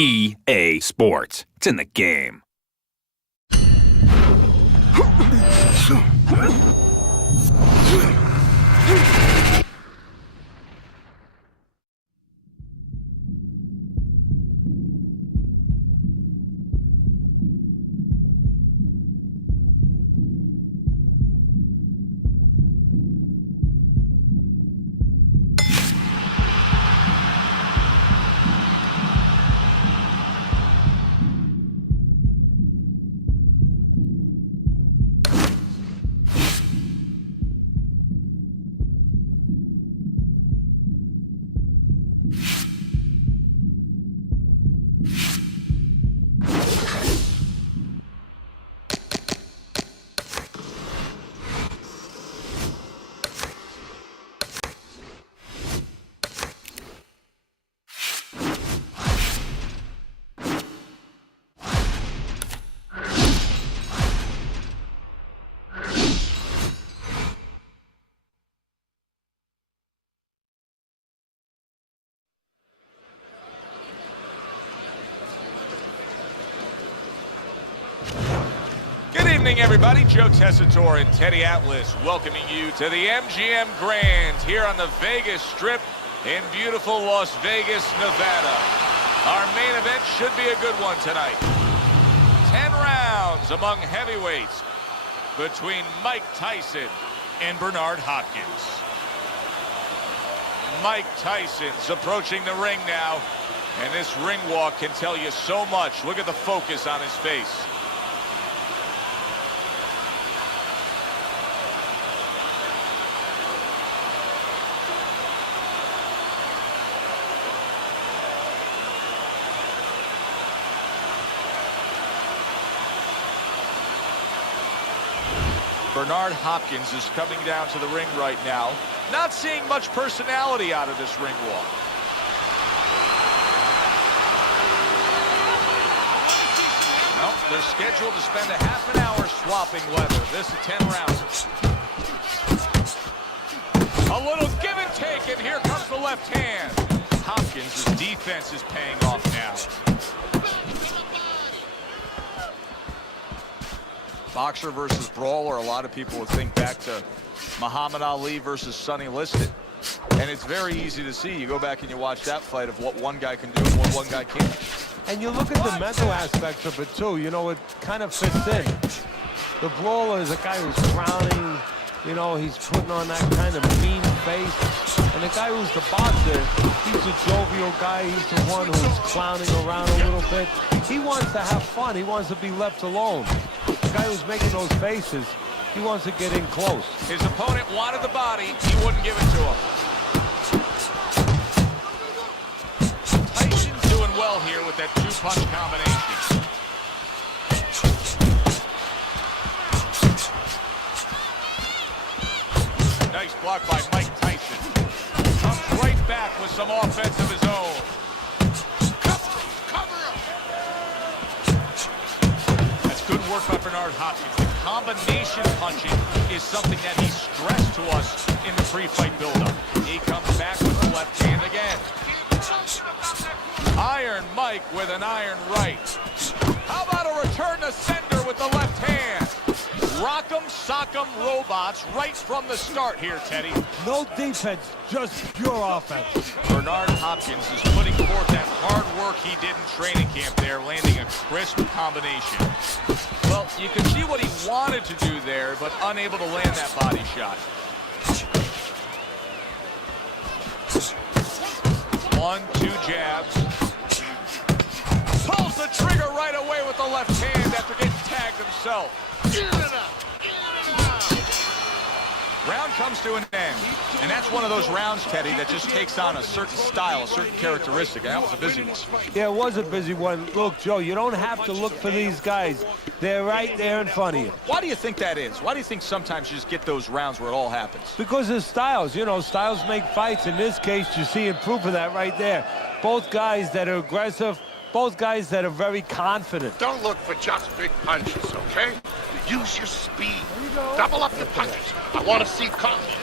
EA Sports. It's in the game. Good evening, everybody. Joe Tessitore and Teddy Atlas welcoming you to the MGM Grand here on the Vegas Strip in beautiful Las Vegas, Nevada. Our main event should be a good one tonight. 10 rounds among heavyweights between Mike Tyson and Bernard Hopkins. Mike Tyson's approaching the ring now, and this ring walk can tell you so much. Look at the focus on his face. Bernard Hopkins is coming down to the ring right now. Not seeing much personality out of this ring walk. Well, they're scheduled to spend a half an hour swapping leather. This is 10 rounds. A little give and take, and here comes the left hand. Hopkins' defense is paying off now. Boxer versus brawler, a lot of people would think back to Muhammad Ali versus Sonny Liston. And it's very easy to see. You go back and you watch that fight of what one guy can do and what one guy can't. And you look at the mental aspects of it, too. You know, it kind of fits in. The brawler is a guy who's frowning. You know, he's putting on that kind of mean face. And the guy who's the boxer, he's a jovial guy. He's the one who's clowning around a little bit. He wants to have fun. He wants to be left alone. The guy who's making those faces, he wants to get in close. His opponent wanted the body. He wouldn't give it to him. Tyson's doing well here with that two-punch combination. Nice block by Mike Tyson. Comes right back with some offense of his own. That's good work by Bernard Hopkins. The combination punching is something that he stressed to us in the pre-fight buildup. He comes back with the left hand again. Iron Mike with an iron right. How about a return to sender with the left hand? Rock'em sock'em robots right from the start here, Teddy. No defense, just pure offense. Bernard Hopkins is putting forth that hard work he did in training camp there, landing a crisp combination. Well, you can see what he wanted to do there, but unable to land that body shot. 1, 2 jabs. Pulls the trigger right away with the left hand after getting tagged himself. Round comes to an end, and that's one of those rounds, Teddy, that just takes on a certain style, a certain characteristic, and that was a busy one. Yeah, it was a busy one. Look, Joe, you don't have to look for these guys. They're right there in front of you. Why do you think that is? Why do you think sometimes you just get those rounds where it all happens? Because of styles. You know, styles make fights. In this case, you're seeing proof of that right there. Both guys that are aggressive, both guys that are very confident. Don't look for just big punches, okay? Use your speed. Double up your punches. I want to see confidence.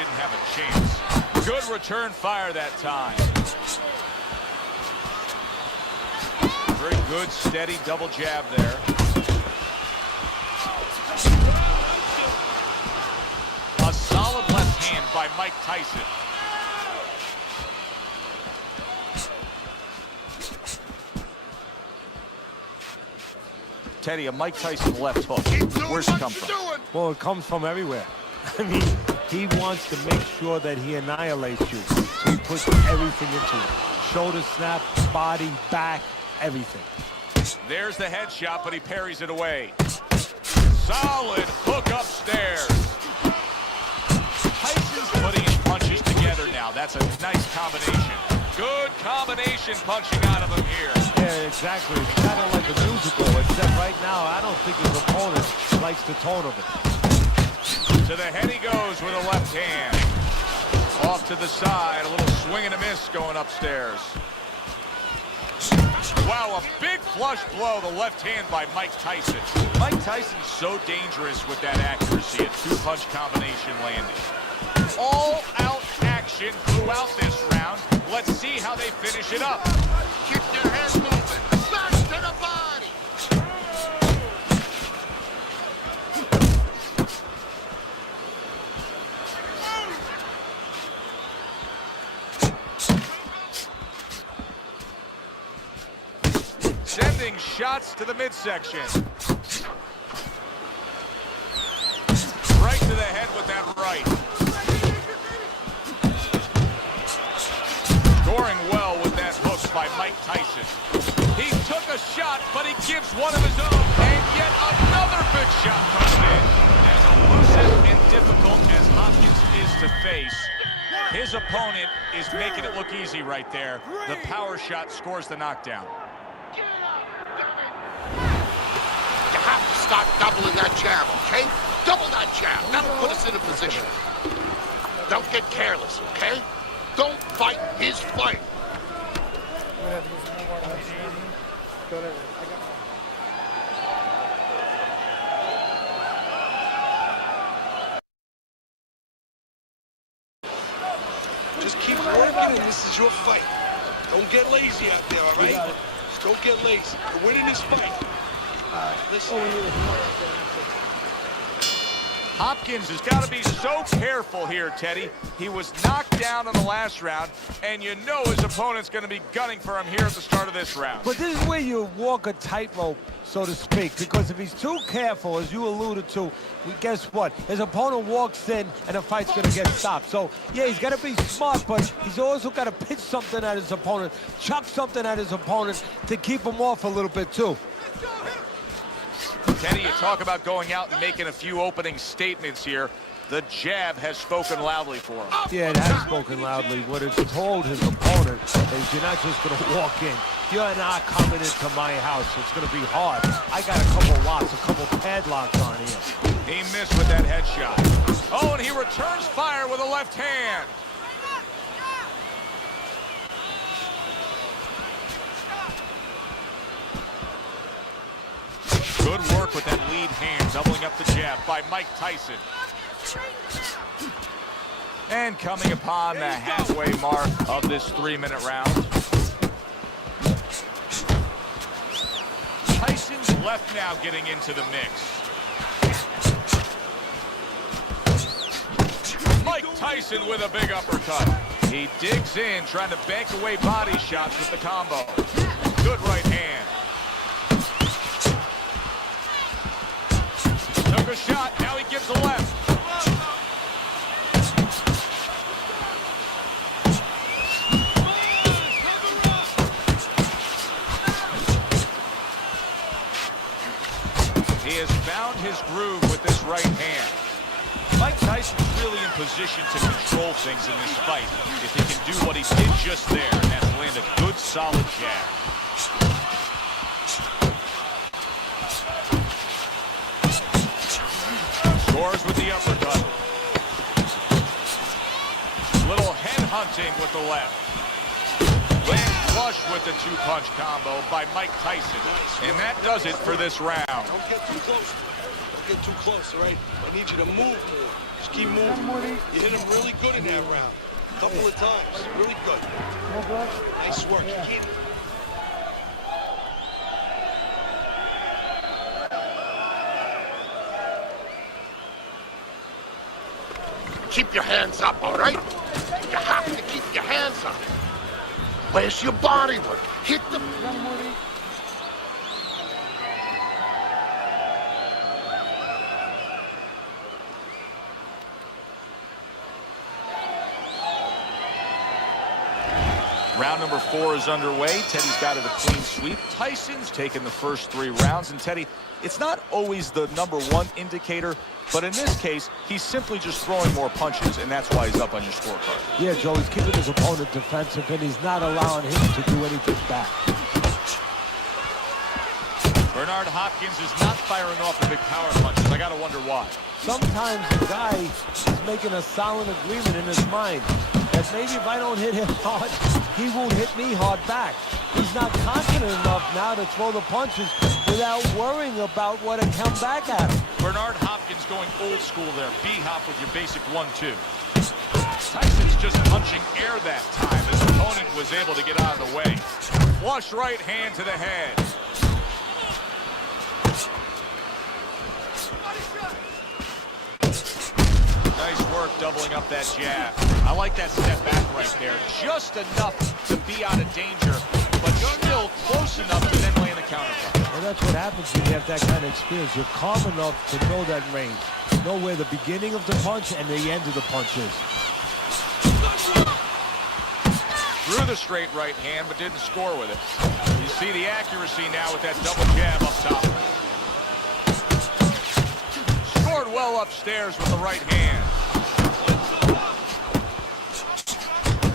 didn't have a chance. Good return fire that time. Very good, steady double jab there. A solid left hand by Mike Tyson. Teddy, a Mike Tyson left hook. Where's it come from? Well, it comes from everywhere. I mean, he wants to make sure that he annihilates you. So he puts everything into it. Shoulder snap, body, back, everything. There's the headshot, but he parries it away. Solid hook upstairs. Tyson's putting his punches together now. That's a nice combination. Good combination punching out of him here. Yeah, exactly. It's kind of like a musical, except right now, I don't think his opponent likes the tone of it. To the head he goes with a left hand. Off to the side, a little swing and a miss going upstairs. Wow, a big flush blow, the left hand by Mike Tyson. Mike Tyson's so dangerous with that accuracy, a two-punch combination landing. All-out action throughout this round. Let's see how they finish it up. Keep your head moving. Back to the body. Sending shots to the midsection. Right to the head with that right. Scoring well with that hook by Mike Tyson. He took a shot, but he gives one of his own. And yet another big shot comes in. As elusive and difficult as Hopkins is to face, his opponent is making it look easy right there. The power shot scores the knockdown. You have to start doubling that jab, okay? Double that jab. That'll put us in a position. Don't get careless, okay? Don't fight his fight. Just keep working, and this is your fight. Don't get lazy out there, all right? Just don't get lazy. You're winning this fight. Listen. Hopkins has got to be so careful here, Teddy. He was knocked down in the last round, and you know his opponent's going to be gunning for him here at the start of this round. But this is where you walk a tightrope, so to speak, because if he's too careful, as you alluded to, guess what? His opponent walks in, and the fight's going to get stopped. So, yeah, he's got to be smart, but he's also got to pitch something at his opponent, chuck something at his opponent to keep him off a little bit, too. Teddy, you talk about going out and making a few opening statements here. The jab has spoken loudly for him. Yeah, it has spoken loudly. What it's told his opponent is you're not just going to walk in. You're not coming into my house. It's going to be hard. I got a couple locks, a couple padlocks on here. He missed with that headshot. Oh, and he returns fire with a left hand. Good work with that lead hand, doubling up the jab by Mike Tyson. And coming upon the halfway mark of this 3-minute round. Tyson's left now getting into the mix. Mike Tyson with a big uppercut. He digs in, trying to bank away body shots with the combo. Good right hand. Took a shot, now he gives a left. He has found his groove with this right hand. Mike Tyson's really in position to control things in this fight if he can do what he did just there, and that's land a good, solid jab. Scores with the uppercut. Little head hunting with the left. Land flush with the two-punch combo by Mike Tyson. And that does it for this round. Don't get too close. Don't get too close, all right? I need you to move more. Just keep moving. You hit him really good in that round. A couple of times. Really good. Nice work. You keep it. Keep your hands up, all right? You have to keep your hands up. Where's your body work? Hit the... Round number 4 is underway. Teddy's got it a clean sweep. Tyson's taken the first 3 rounds. And Teddy, it's not always the #1 indicator, but in this case, he's simply just throwing more punches, and that's why he's up on your scorecard. Yeah, Joe, he's keeping his opponent defensive, and he's not allowing him to do anything back. Bernard Hopkins is not firing off the big power punches. I got to wonder why. Sometimes the guy is making a solid agreement in his mind that maybe if I don't hit him hard, he won't hit me hard back. He's not confident enough now to throw the punches without worrying about what can come back at him. Bernard Hopkins going old school there. B-hop with your basic 1-2. Tyson's just punching air that time. His opponent was able to get out of the way. Flush right hand to the head. Nice work doubling up that jab. I like that step back right there. Just enough to be out of danger, but still close enough to then land the counterpunch. Well, that's what happens when you have that kind of experience. You're calm enough to know that range. Know where the beginning of the punch and the end of the punch is. Threw the straight right hand, but didn't score with it. You see the accuracy now with that double jab up top. Scored well upstairs with the right hand.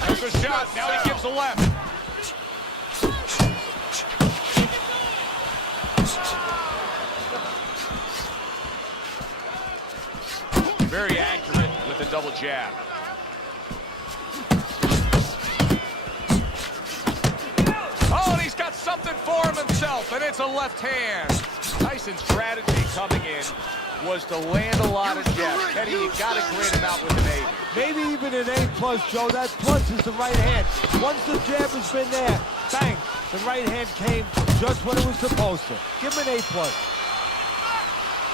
There's a shot. Now he gives the left. Very accurate with the double jab. Oh, and he's got something for him himself, and it's a left hand. Tyson's strategy coming in was to land a lot of jabs. Teddy, you got to grade him out with an A. Maybe even an A+, Joe. That plus is the right hand. Once the jab has been there, bang, the right hand came just when it was supposed to. Give him an A+.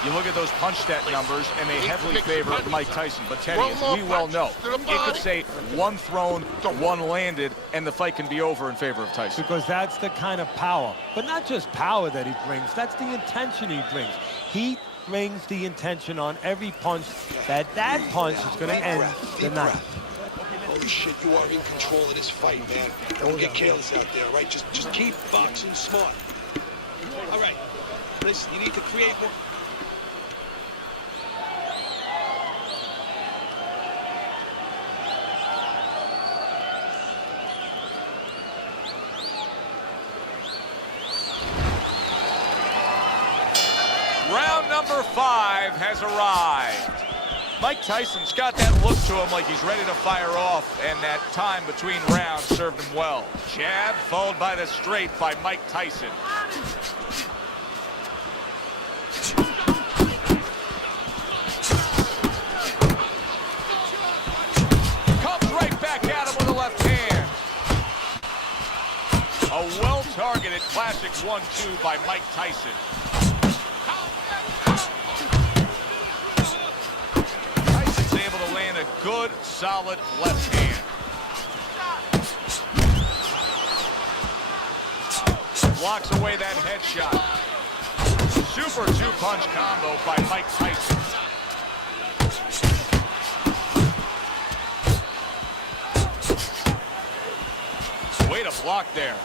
You look at those punch stat numbers, and they heavily favor Mike Tyson. But Teddy, as we well know, it could say 1 thrown, 1 landed, and the fight can be over in favor of Tyson. Because that's the kind of power. But not just power that he brings, that's the intention he brings. He brings the intention on every punch that punch is going to end the night. Holy shit, you are in control of this fight, man. Don't get careless out there, all right? Just keep boxing smart. All right, listen, you need to create more... Round number 5 has arrived. Mike Tyson's got that look to him like he's ready to fire off, and that time between rounds served him well. Jab followed by the straight by Mike Tyson. Comes right back at him with a left hand. A well-targeted classic 1-2 by Mike Tyson. A good, solid left hand. Blocks away that headshot. Super 2-punch combo by Mike Tyson. Way to block there.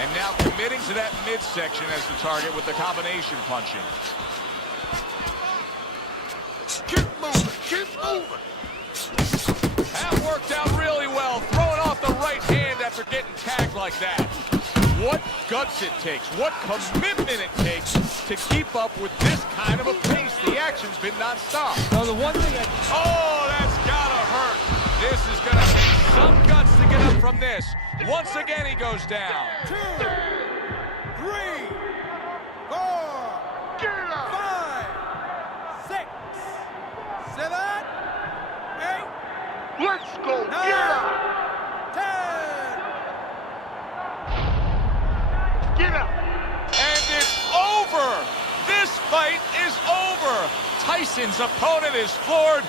And now committing to that midsection as the target with the combination punching. Keep moving, keep moving. That worked out really well, throwing off the right hand after getting tagged like that. What guts it takes, what commitment it takes to keep up with this kind of a pace. The action's been nonstop. Now, the one thing Oh, that's gotta hurt. This is gonna take some guts to get up from this. Once again, he goes down. 2, 3, 4. Get up. go. Yeah! 10. Get up! And it's over. This fight is over. Tyson's opponent is floored.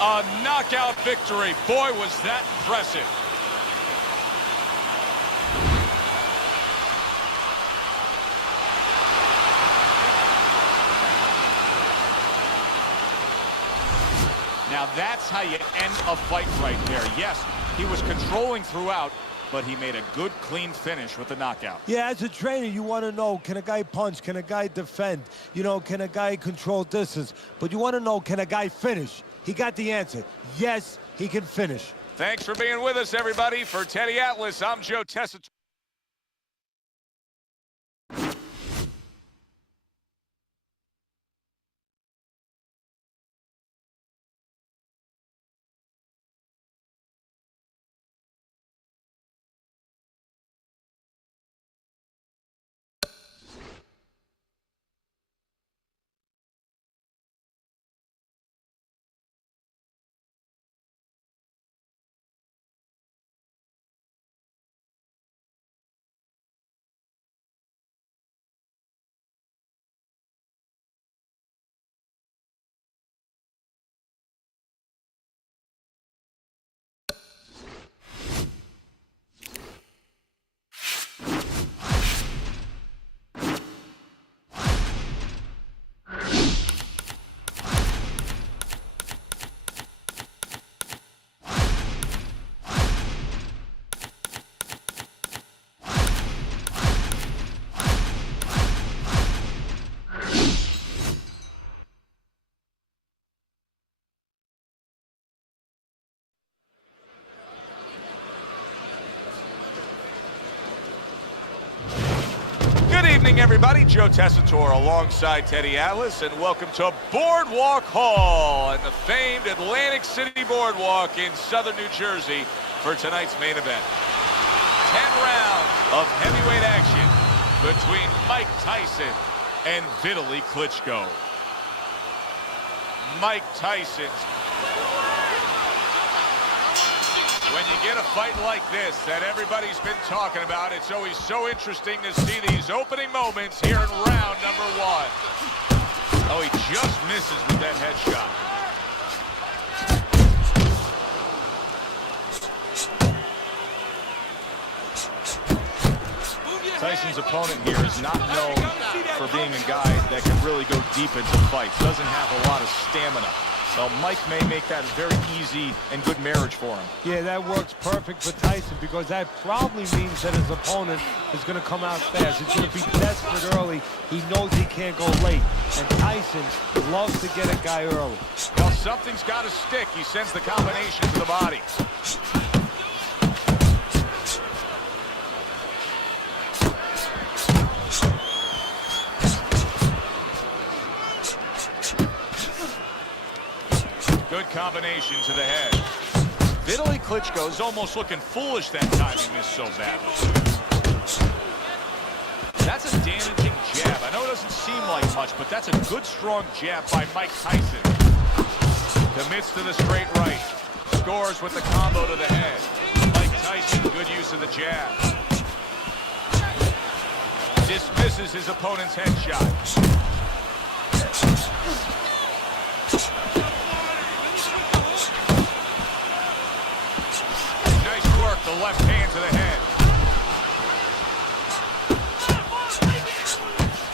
A knockout victory. Boy, was that impressive. Now that's how you end a fight right there. Yes, he was controlling throughout, but he made a good, clean finish with the knockout. Yeah, as a trainer, you want to know, can a guy punch? Can a guy defend? You know, can a guy control distance? But you want to know, can a guy finish? He got the answer. Yes, he can finish. Thanks for being with us, everybody. For Teddy Atlas, I'm Joe Tessitore. Good evening, everybody. Joe Tessitore alongside Teddy Atlas, and welcome to Boardwalk Hall and the famed Atlantic City Boardwalk in southern New Jersey for tonight's main event. 10 rounds of heavyweight action between Mike Tyson and Vitaly Klitschko. Mike Tyson's. When you get a fight like this that everybody's been talking about, it's always so interesting to see these opening moments here in round number 1. Oh, he just misses with that headshot. Tyson's opponent here is not known for being a guy that can really go deep into fights. Doesn't have a lot of stamina. So Mike may make that very easy and good marriage for him. Yeah, that works perfect for Tyson because that probably means that his opponent is going to come out fast. He's going to be desperate early. He knows he can't go late. And Tyson loves to get a guy early. Well, something's got to stick. He sends the combination to the body. Good combination to the head. Vitaly Klitschko is almost looking foolish that time he missed so badly. That's a damaging jab. I know it doesn't seem like much, but that's a good, strong jab by Mike Tyson. Commits to the straight right. Scores with the combo to the head. Mike Tyson, good use of the jab. Dismisses his opponent's headshot. The left hand to the head.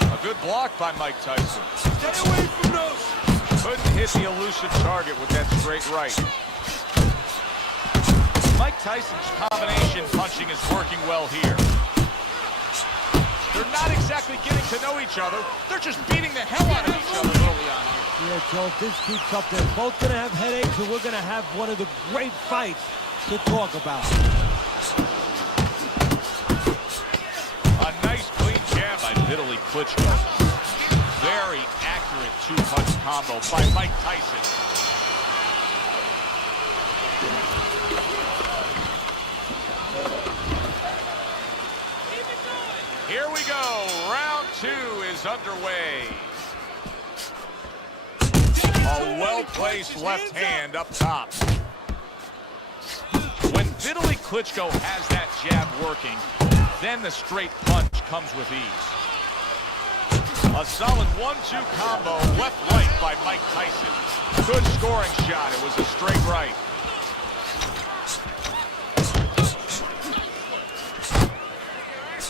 A good block by Mike Tyson. Stay away from those. Couldn't hit the elusive target with that straight right. Mike Tyson's combination punching is working well here. They're not exactly getting to know each other. They're just beating the hell out of each other early on here. Yeah, Joe, if this keeps up, they're both going to have headaches, and we're going to have one of the great fights to talk about. A nice clean jab by Vitaly Klitschko. Very accurate two-punch combo by Mike Tyson. Here we go. Round 2 is underway. A well-placed left hand up top. Vitaly Klitschko has that jab working, then the straight punch comes with ease. A solid 1-2 combo, left-right by Mike Tyson. Good scoring shot. It was a straight right.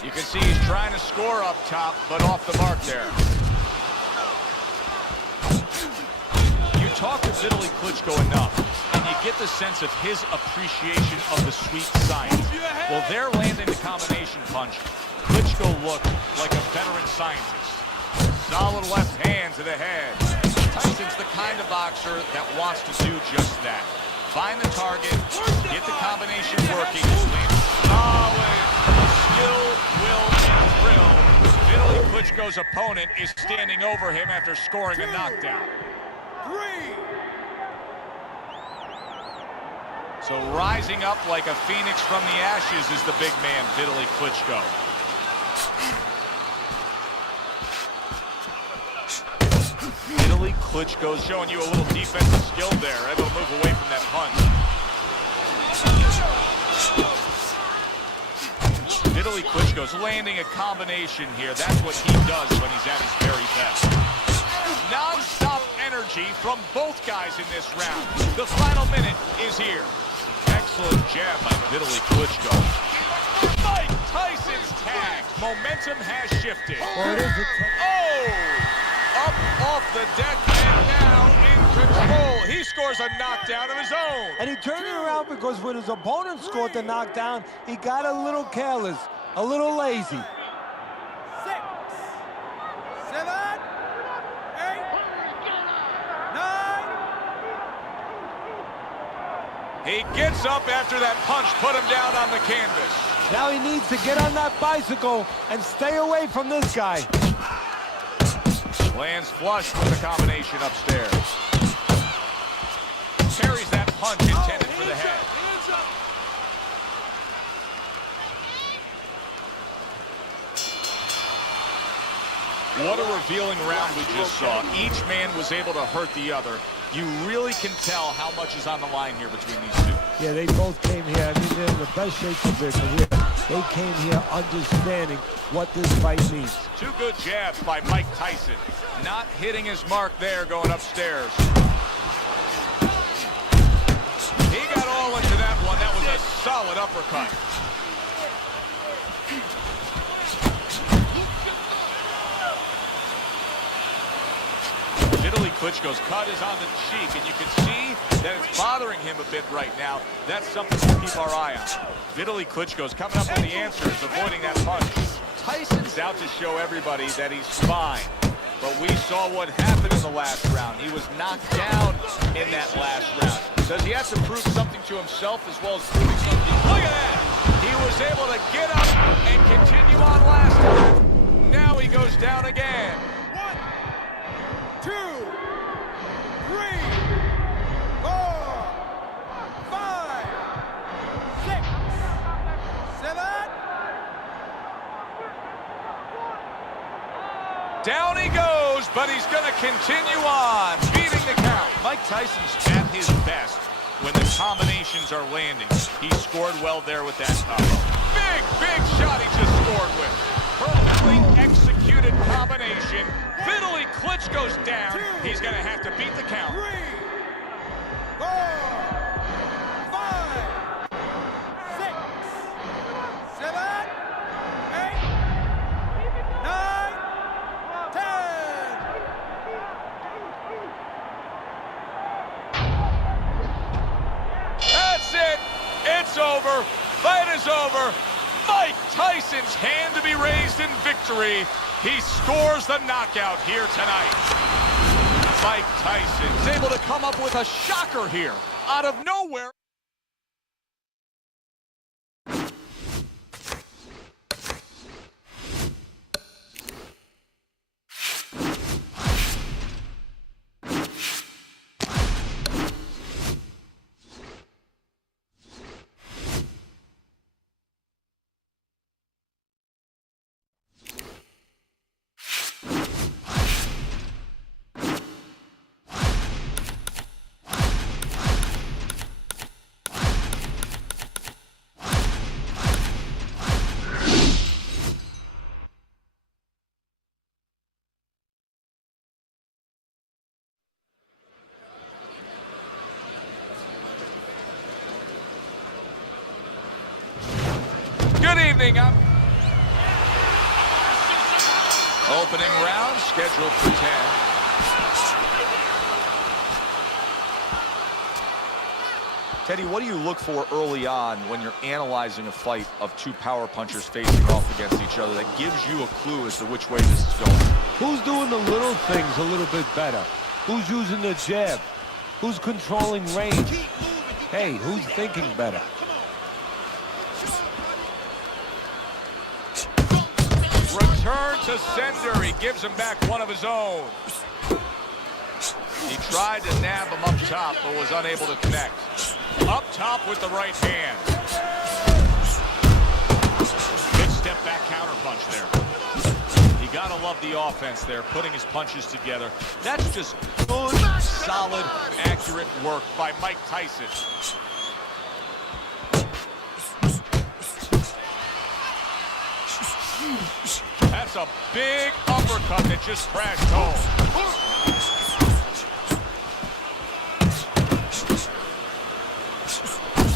You can see he's trying to score up top, but off the mark there. You talk to Vitaly Klitschko enough, and you get the sense of his appreciation of the sweet science. Well, they're landing the combination punch. Klitschko looked like a veteran scientist. Solid left hand to the head. Tyson's the kind of boxer that wants to do just that. Find the target, get the combination working. Solid skill, will, and thrill. Vitaly Klitschko's opponent is standing over him after scoring a knockdown. 3. So rising up like a phoenix from the ashes is the big man, Vitaly Klitschko. Vitaly Klitschko's showing you a little defensive skill there, able to move away from that punch. Vitaly Klitschko's landing a combination here. That's what he does when he's at his very best. Non-stop energy from both guys in this round. The final minute is here. Excellent jab by Vitaly Klitschko. Mike Tyson's tagged. Momentum has shifted. Up off the deck and now in control. He scores a knockdown of his own. And he turned it around because when his opponent scored the knockdown, he got a little careless, a little lazy. 6, 7, 8, 9. He gets up after that punch put him down on the canvas. Now he needs to get on that bicycle and stay away from this guy. Lands flush with the combination upstairs. Carries that punch intended for the head. What a revealing round we just saw. Each man was able to hurt the other. You really can tell how much is on the line here between these two. Yeah, they both came here. I mean, they're in the best shape of their career. They came here understanding what this fight means. Two good jabs by Mike Tyson. Not hitting his mark there going upstairs. He got all into that one. That was a solid uppercut. Vitaly Klitschko's cut is on the cheek, and you can see that it's bothering him a bit right now. That's something to keep our eye on. Vitaly Klitschko's coming up with the answers, avoiding that punch. Tyson's out to show everybody that he's fine. But we saw what happened in the last round. He was knocked down in that last round. Does he have to prove something to himself as well as proving something? Look at that! He was able to get up and continue on last time. Now he goes down again. 1, 2, 3, 4, 5, 6, 7. Down he goes, but he's going to continue on, beating the count. Mike Tyson's at his best when the combinations are landing. He scored well there with that combo. Big shot he just scored with. Perfectly executed combination. Vitaly Klitschko's down. He's going to have to beat the count. 3, 4, 5, 6, 7, 8, 9, 10. That's it. It's over. Fight is over. Mike Tyson's hand to be raised in victory. He scores the knockout here tonight. Mike Tyson's able to come up with a shocker here out of nowhere. Good evening. Opening round scheduled for 10. Teddy, what do you look for early on when you're analyzing a fight of two power punchers facing off against each other that gives you a clue as to which way this is going? Who's doing the little things a little bit better? Who's using the jab? Who's controlling range? Hey, who's thinking better? Return to sender. He gives him back one of his own. He tried to nab him up top, but was unable to connect. Up top with the right hand. Good step back counter punch there. You gotta love the offense there, putting his punches together. That's just good, solid, accurate work by Mike Tyson. That's a big uppercut that just crashed home.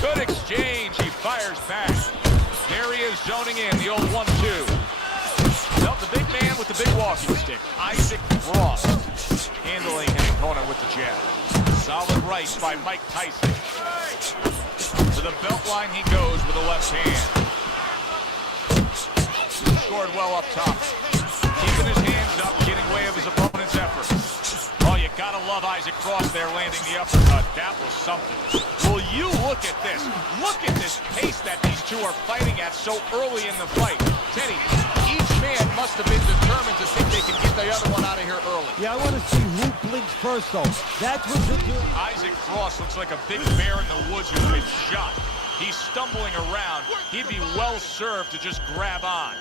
Good exchange. He fires back. There he is zoning in, the old 1-2. Now the big man with the big walking stick, Isaac Frost, handling an opponent with the jab. Solid right by Mike Tyson. To the belt line he goes with the left hand. Scored well up top. Keeping his hands up, getting way of his opponent's effort. Oh, you gotta love Isaac Frost there landing the uppercut. That was something. Will you look at this? Look at this pace that these two are fighting at so early in the fight. Teddy, each man must have been determined to think they can get the other one out of here early. Yeah, I want to see who blinks first, though. That's what you're doing. Isaac Frost looks like a big bear in the woods who's been shot. He's stumbling around. He'd be well served to just grab on.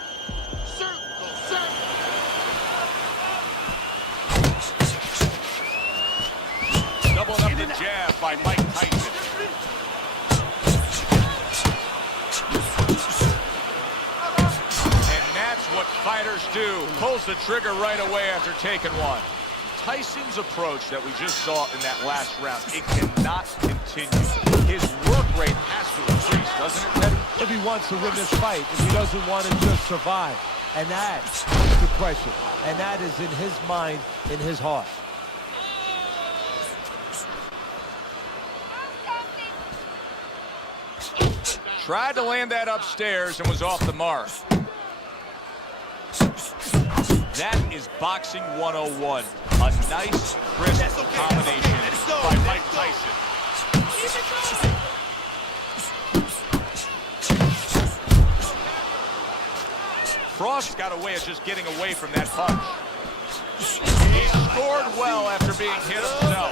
Doubling up the jab by Mike Tyson. And that's what fighters do. Pulls the trigger right away after taking one. Tyson's approach that we just saw in that last round, it cannot continue. His work rate has to increase, doesn't it, Teddy? If he wants to win this fight, if he doesn't want to just survive. And that's the question. And that is in his mind, in his heart. Tried to land that upstairs and was off the mark. That is boxing 101. A nice, crisp combination by Mike Tyson. Frost got a way of just getting away from that punch. He scored well after being hit himself.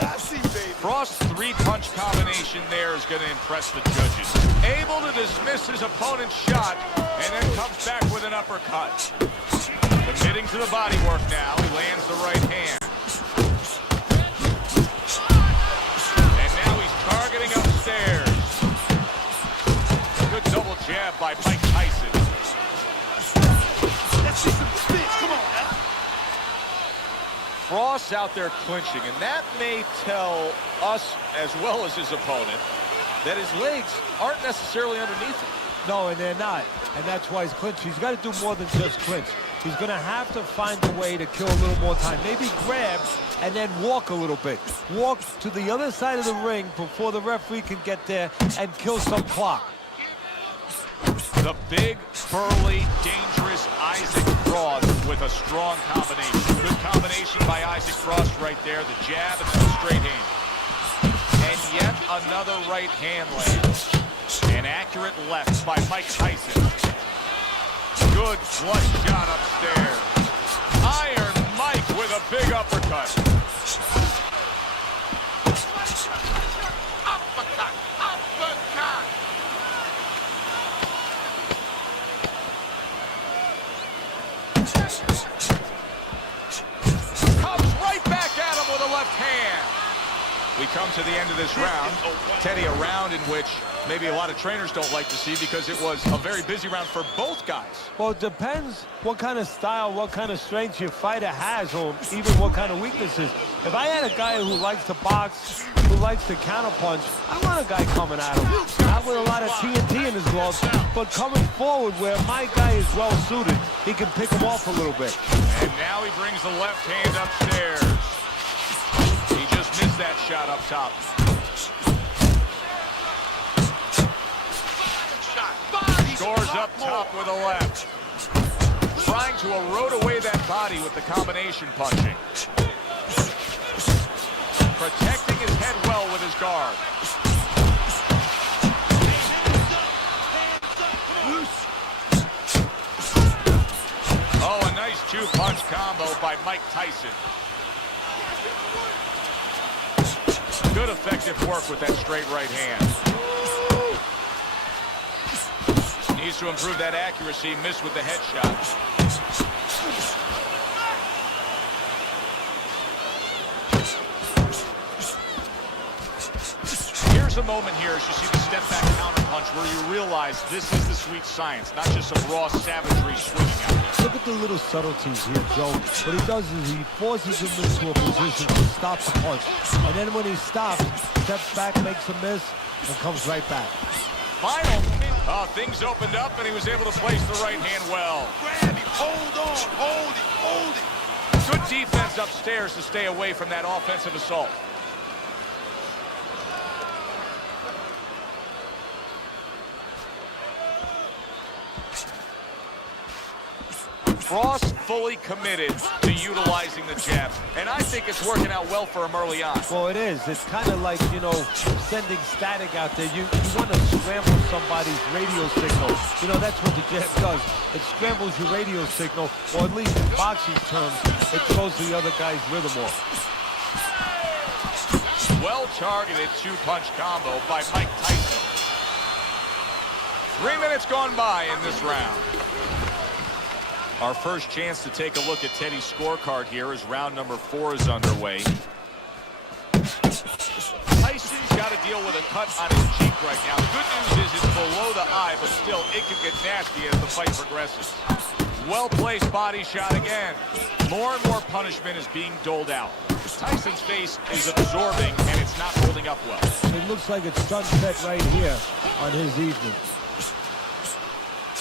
Frost's three-punch combination there is going to impress the judges. Able to dismiss his opponent's shot and then comes back with an uppercut. Committing to the body work now. He lands the right hand. And now he's targeting upstairs. Good double jab by Mike Tyson. Let's see some spin. Come on now. Frost's out there clinching, and that may tell us, as well as his opponent, that his legs aren't necessarily underneath him. No, and they're not. And that's why he's clinching. He's got to do more than just clinch. He's going to have to find a way to kill a little more time. Maybe grab and then walk a little bit. Walk to the other side of the ring before the referee can get there and kill some clock. The big, burly, dangerous Isaac Frost with a strong combination. Good combination by Isaac Frost right there. The jab and the straight hand. And yet another right hand lands. An accurate left by Mike Tyson. Good flush shot upstairs. Iron Mike with a big uppercut. Uppercut! Uppercut! Comes right back at him with a left hand. We come to the end of this round. Teddy, a round in which maybe a lot of trainers don't like to see because it was a very busy round for both guys. Well, it depends what kind of style, what kind of strength your fighter has, or even what kind of weaknesses. If I had a guy who likes to box, who likes to counterpunch, I want a guy coming at him. Not with a lot of TNT in his gloves, but coming forward where my guy is well-suited. He can pick him off a little bit. And now he brings the left hand upstairs. He just missed that shot up top. Scores up top with a left. Trying to erode away that body with the combination punching. Protecting his head well with his guard. Oh, a nice two-punch combo by Mike Tyson. Good effective work with that straight right hand. Needs to improve that accuracy. Missed with the headshot. Here's a moment here as you see the step back counter punch where you realize this is the sweet science, not just some raw savagery swinging out there. Look at the little subtleties here, Joe. What he does is he forces him into a position to stop the punch. And then when he stops, steps back, makes a miss, and comes right back. Final. Oh, things opened up, and he was able to place the right hand well. Grab him. Hold on. Hold him. Hold him. Good defense upstairs to stay away from that offensive assault. Frost fully committed to utilizing the jab, and I think it's working out well for him early on. Well, it is. It's kind of like, you know, sending static out there. You want to scramble somebody's radio signal. You know, that's what the jab does. It scrambles your radio signal, or at least in boxing terms, it throws the other guy's rhythm off. Well-targeted two-punch combo by Mike Tyson. 3 minutes gone by in this round. Our first chance to take a look at Teddy's scorecard here as round number 4 is underway. Tyson's got to deal with a cut on his cheek right now. The good news is it's below the eye, but still it could get nasty as the fight progresses. Well-placed body shot again. More and more punishment is being doled out. Tyson's face is absorbing, and it's not holding up well. It looks like it's sunset right here on his evening.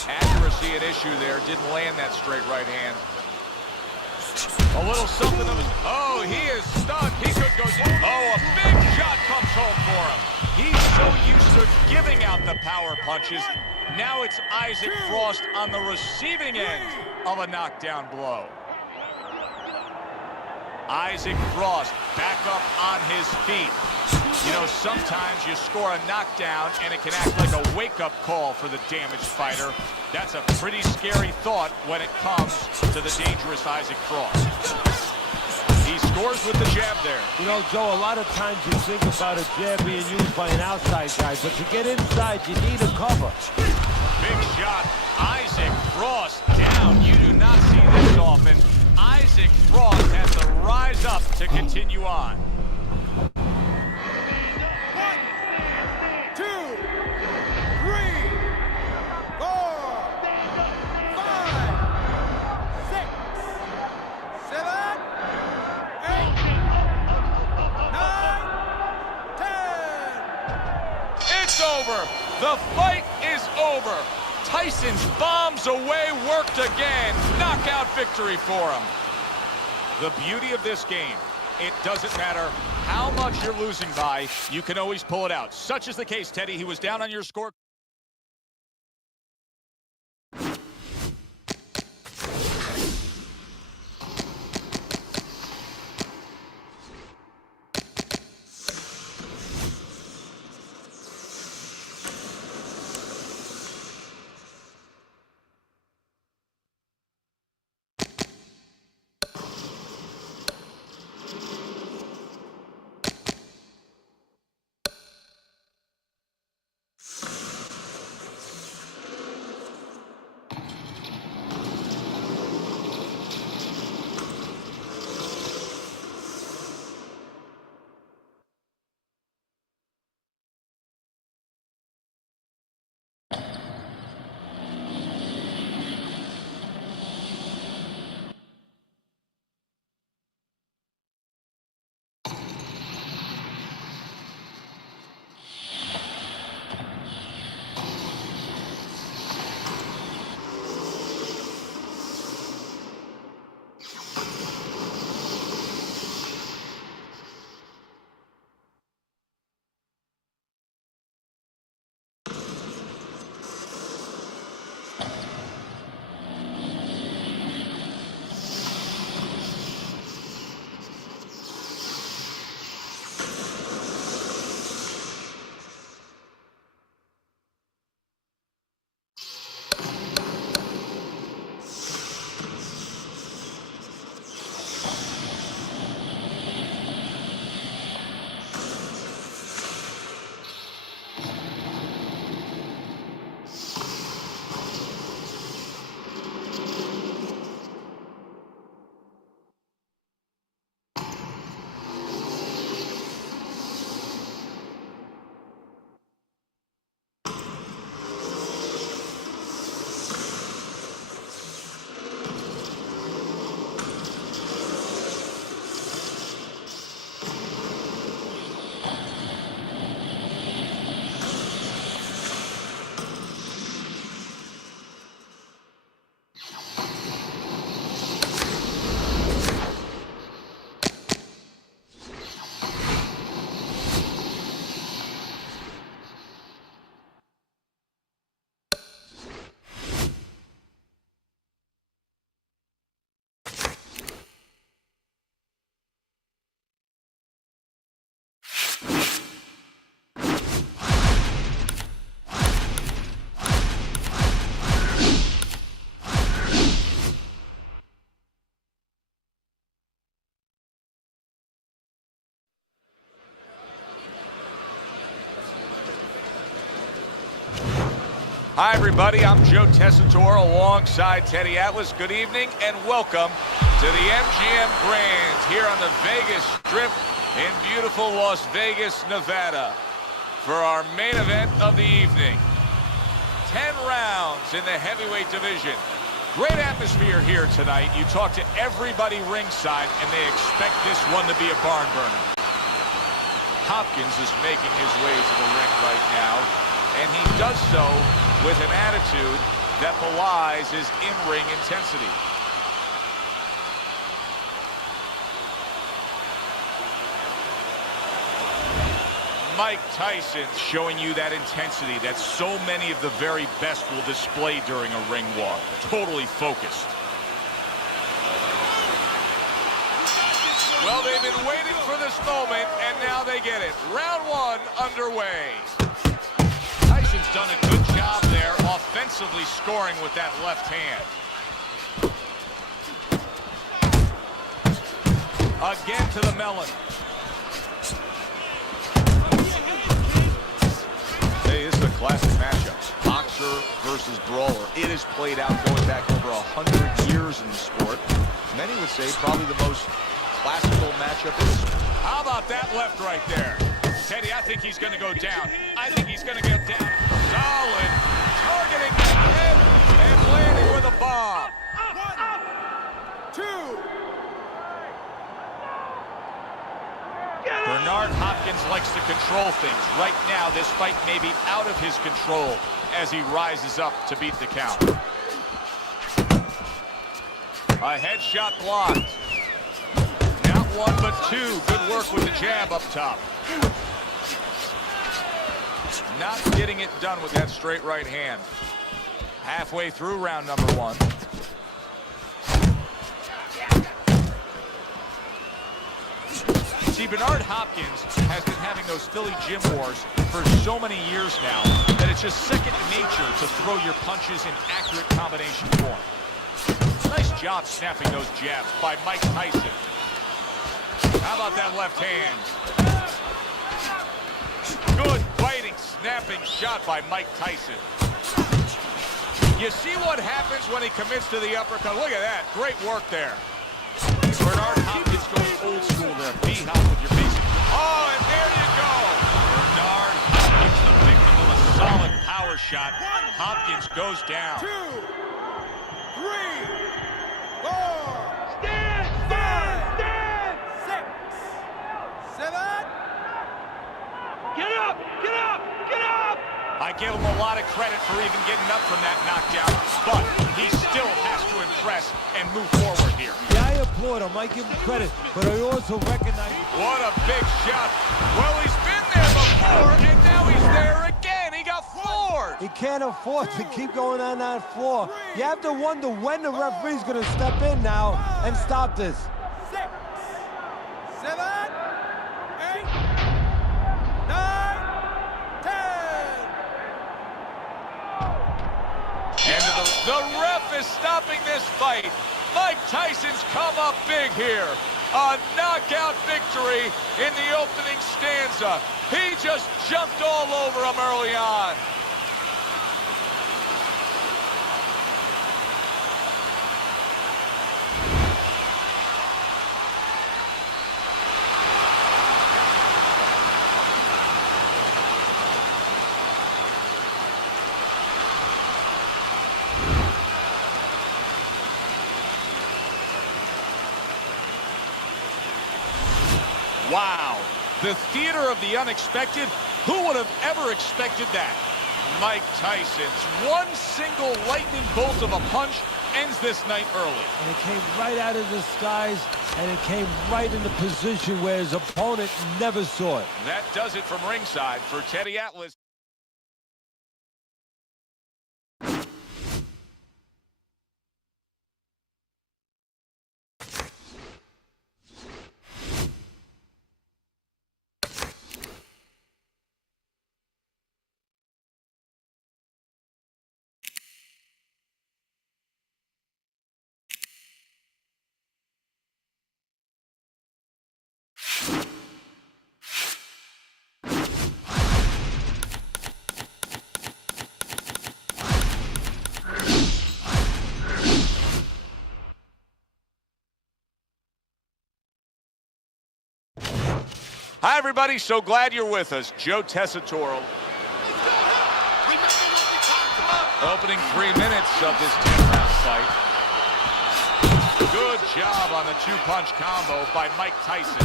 Accuracy an issue there. Didn't land that straight right hand. A little something of his... Oh, he is stunned. He could go... Oh, a big shot comes home for him. He's so used to giving out the power punches. Now it's Isaac Frost on the receiving end of a knockdown blow. Isaac Frost back up on his feet. You know, sometimes you score a knockdown and it can act like a wake-up call for the damaged fighter. That's a pretty scary thought when it comes to the dangerous Isaac Frost. He scores with the jab there. You know, Joe, a lot of times you think about a jab being used by an outside guy, but to get inside, you need a cover. Big shot. Isaac Frost down. You do not see this often. Isaac Frost has to rise up to continue on. 1, 2, 3, 4, 5, 6, 7, 8, 9, 10. It's over. The fight is over. Tyson's bombs away, worked again. Knockout victory for him. The beauty of this game, it doesn't matter how much you're losing by, you can always pull it out. Such is the case, Teddy. He was down on your score. Hi, everybody. I'm Joe Tessitore alongside Teddy Atlas. Good evening and welcome to the MGM Grand here on the Vegas Strip in beautiful Las Vegas, Nevada for our main event of the evening. 10 rounds in the heavyweight division. Great atmosphere here tonight. You talk to everybody ringside and they expect this one to be a barn burner. Hopkins is making his way to the ring right now, and he does so with an attitude that belies his in-ring intensity. Mike Tyson showing you that intensity that so many of the very best will display during a ring walk. Totally focused. Well, they've been waiting for this moment, and now they get it. Round one underway. Tyson's done a good job there offensively scoring with that left hand. Again to the melon. Hey, this is a classic matchup. Boxer versus brawler. It has played out going back over 100 years in the sport. Many would say probably the most classical matchup in the sport. How about that left right there? Teddy, I think he's going to go down. I think he's going to get down. Solid. Targeting the head and landing with a bomb. 1, 2. Bernard Hopkins likes to control things. Right now, this fight may be out of his control as he rises up to beat the count. A headshot blocked. Not one, but two. Good work with the jab up top. Not getting it done with that straight right hand. Halfway through round number one. See, Bernard Hopkins has been having those Philly gym wars for so many years now that it's just second nature to throw your punches in accurate combination form. Nice job snapping those jabs by Mike Tyson. How about that left hand? Good fighting, snapping shot by Mike Tyson. You see what happens when he commits to the uppercut? Look at that. Great work there. Bernard Hopkins going old school there. B-hop with your basic. Oh, and there you go. Bernard Hopkins, the victim of a solid power shot. Hopkins goes down. 2, 3, 4. Stand! 6, 7. Get up! Get up! Get up! I give him a lot of credit for even getting up from that knockdown, but he still has to impress and move forward here. Yeah, I applaud him. I give him credit, but I also recognize... What a big shot. Well, he's been there before, and now he's there again. He got floored. He can't afford to keep going on that floor. You have to wonder when the referee's going to step in now and stop this. 6, 7, 8, 9, 10. And the ref is stopping this fight. Mike Tyson's come up big here. A knockout victory in the opening stanza. He just jumped all over him early on. Wow, the theater of the unexpected. Who would have ever expected that? Mike Tyson's one single lightning bolt of a punch ends this night early. And it came right out of the skies, and it came right in the position where his opponent never saw it. That does it from ringside for Teddy Atlas. Hi, everybody. So glad you're with us. Joe Tessitore. Opening 3 minutes of this 10-round fight. Good job on the two-punch combo by Mike Tyson.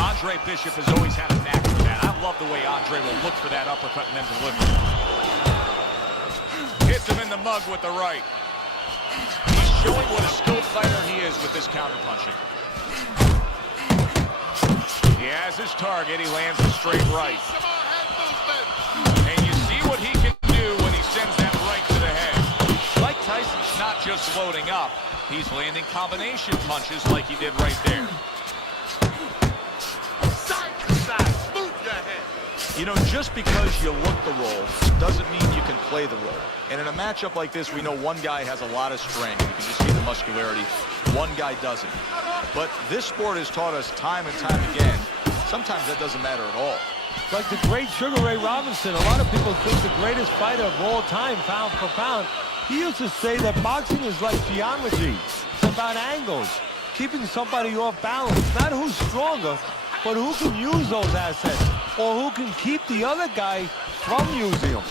Andre Bishop has always had a knack for that. I love the way Andre will look for that uppercut and then deliver. Hits him in the mug with the right. He's showing what a skilled fighter he is with this counterpunching. He has his target. He lands a straight right. And you see what he can do when he sends that right to the head. Mike Tyson's not just loading up. He's landing combination punches like he did right there. Side to side, move your head. You know, just because you look the role doesn't mean you can play the role. And in a matchup like this, we know one guy has a lot of strength. You can just see the muscularity. One guy doesn't. But this sport has taught us time and time again, sometimes that doesn't matter at all. Like the great Sugar Ray Robinson, a lot of people think the greatest fighter of all time, pound for pound. He used to say that boxing is like geometry. It's about angles, keeping somebody off balance. Not who's stronger, but who can use those assets, or who can keep the other guy from using them.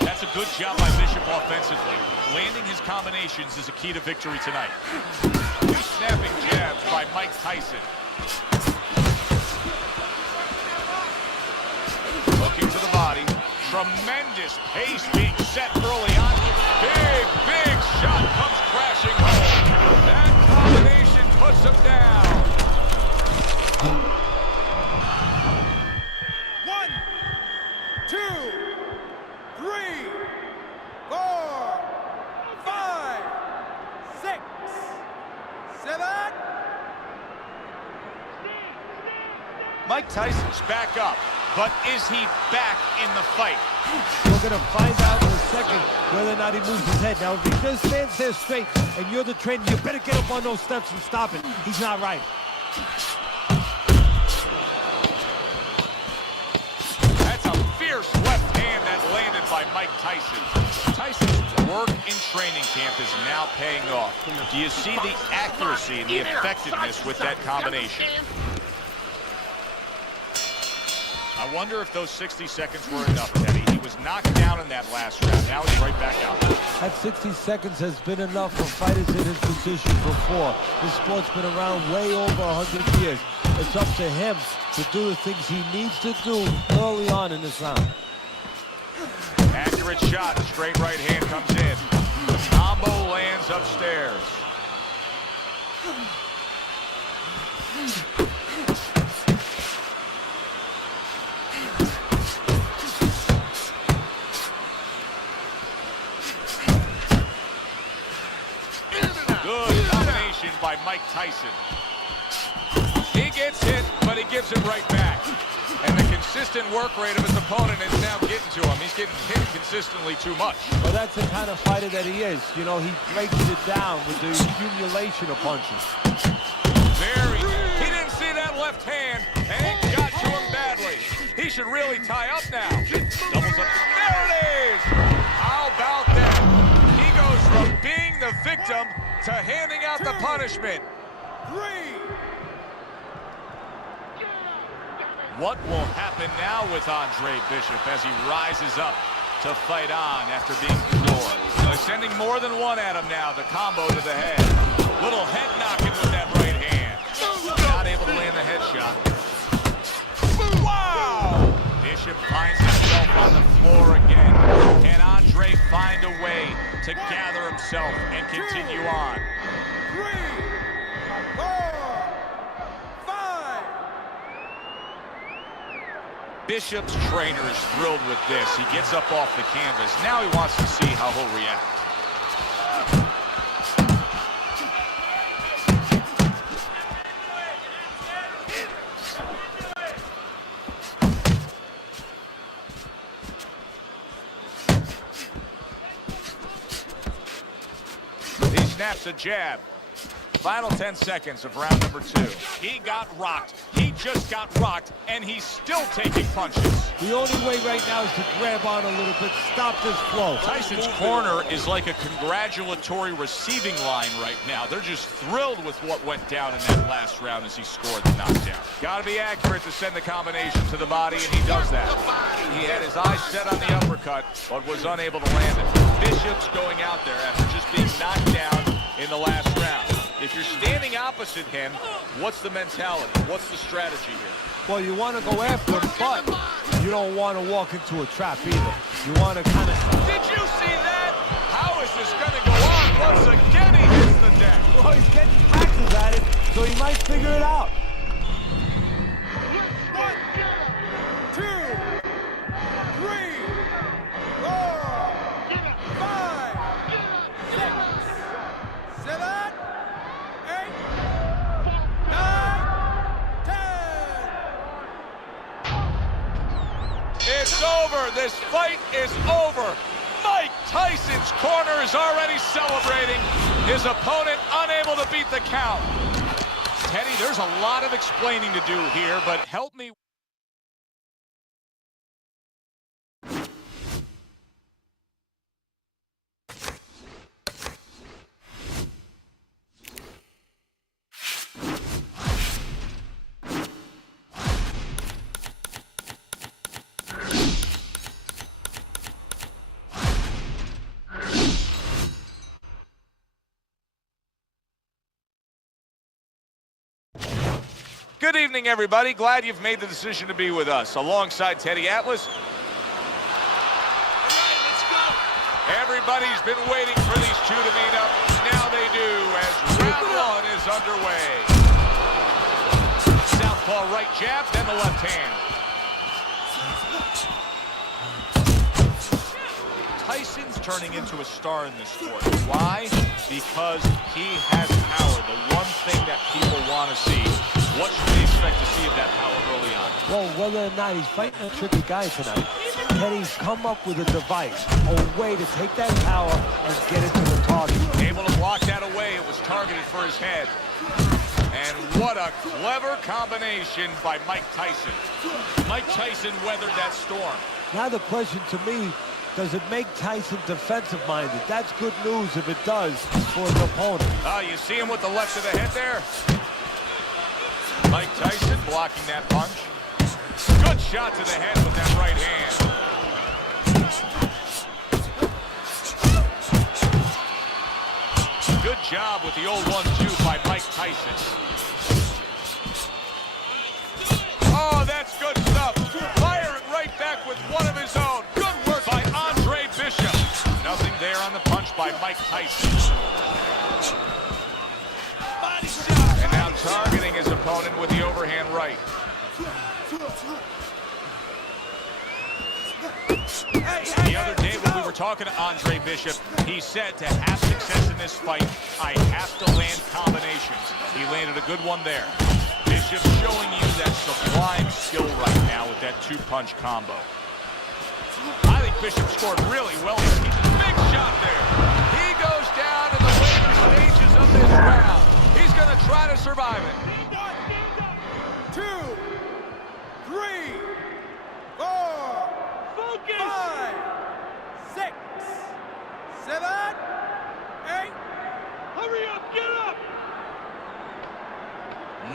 That's a good job by Bishop offensively. Landing his combinations is a key to victory tonight. Two snapping jabs by Mike Tyson. Looking to the body. Tremendous pace being set early on. Big shot comes crashing home. That combination puts him down. 1, 2, 3, 4, 5, 6, 7. Mike Tyson's back up, but is he back in the fight? We're going to find out in a second whether or not he moves his head. Now, if he just stands there straight and you're the trainer, you better get up on those steps and stop it. He's not right. That's a fierce left hand that landed by Mike Tyson. Tyson's work in training camp is now paying off. Do you see the accuracy and the effectiveness with that combination? I wonder if those 60 seconds were enough, Teddy. He was knocked down in that last round. Now he's right back out. That 60 seconds has been enough for fighters in his position before. This sport's been around way over 100 years. It's up to him to do the things he needs to do early on in this round. Accurate shot. Straight right hand comes in. The combo lands upstairs. Good combination by Mike Tyson. He gets hit, but he gives it right back. And the consistent work rate of his opponent is now getting to him. He's getting hit consistently too much. Well, that's the kind of fighter that he is. You know, he breaks it down with the accumulation of punches. He didn't see that left hand, and it got to him badly. He should really tie up now. Doubles up. There it is! How about that? He goes from being the victim to handing out the punishment. 3. What will happen now with Andre Bishop as he rises up to fight on after being floored? Sending more than one at him now. The combo to the head. Little head knocking with that right hand. Not able to land the headshot. Wow! Bishop finds himself on the floor again. Can Andre find a way to gather himself and continue on? 3, 4, 5. Bishop's trainer is thrilled with this. He gets up off the canvas. Now he wants to see how he'll react. He snaps a jab. Final 10 seconds of round number 2. He got rocked. He just got rocked, and he's still taking punches. The only way right now is to grab on a little bit, stop this flow. Tyson's corner is like a congratulatory receiving line right now. They're just thrilled with what went down in that last round as he scored the knockdown. Got to be accurate to send the combination to the body, and he does that. He had his eyes set on the uppercut, but was unable to land it. Bishop's going out there after just being knocked down in the last round. If you're standing opposite him, what's the mentality? What's the strategy here? Well, you want to go after him, but you don't want to walk into a trap either. You want to kind of... Did you see that? How is this going to go on? Once again, he hits the deck. Well, he's getting practice at it, so he might figure it out. 1, 2, 3, 4, 5, 6, 7, 8, 9, 10. It's over. This fight is over. Mike Tyson's corner is already celebrating. His opponent unable to beat the count. Teddy, there's a lot of explaining to do here, but help me. Good evening, everybody. Glad you've made the decision to be with us. Alongside Teddy Atlas. All right, let's go. Everybody's been waiting for these two to meet up. Now they do, as round one is underway. Southpaw right jab, then the left hand. Tyson's turning into a star in this sport. Why? Because he has power, the one thing that people want to see. What should we expect to see of that power early on? Well, whether or not he's fighting a tricky guy tonight, Teddy's come up with a device, a way to take that power and get it to the target. Able to block that away. It was targeted for his head. And what a clever combination by Mike Tyson. Mike Tyson weathered that storm. Now the question to me, does it make Tyson defensive-minded? That's good news if it does for his opponent. Oh, you see him with the left of the head there? Mike Tyson blocking that punch. Good shot to the head with that right hand. Good job with the old 1-2 by Mike Tyson. Oh, that's good stuff. Firing right back with one of his own. Good work by Andre Bishop. Nothing there on the punch by Mike Tyson. Body shot. And now targeting his opponent with the overhand right. The other day when we were talking to Andre Bishop, he said to have success in this fight, I have to land combinations. He landed a good one there. Bishop showing you that sublime skill right now with that two-punch combo. I think Bishop scored really well. Big shot there. He goes down in the later stages of this round. He's going to try to survive it. 1, 2, 3, 4, 5, 6, 7, 8. Hurry up, get up.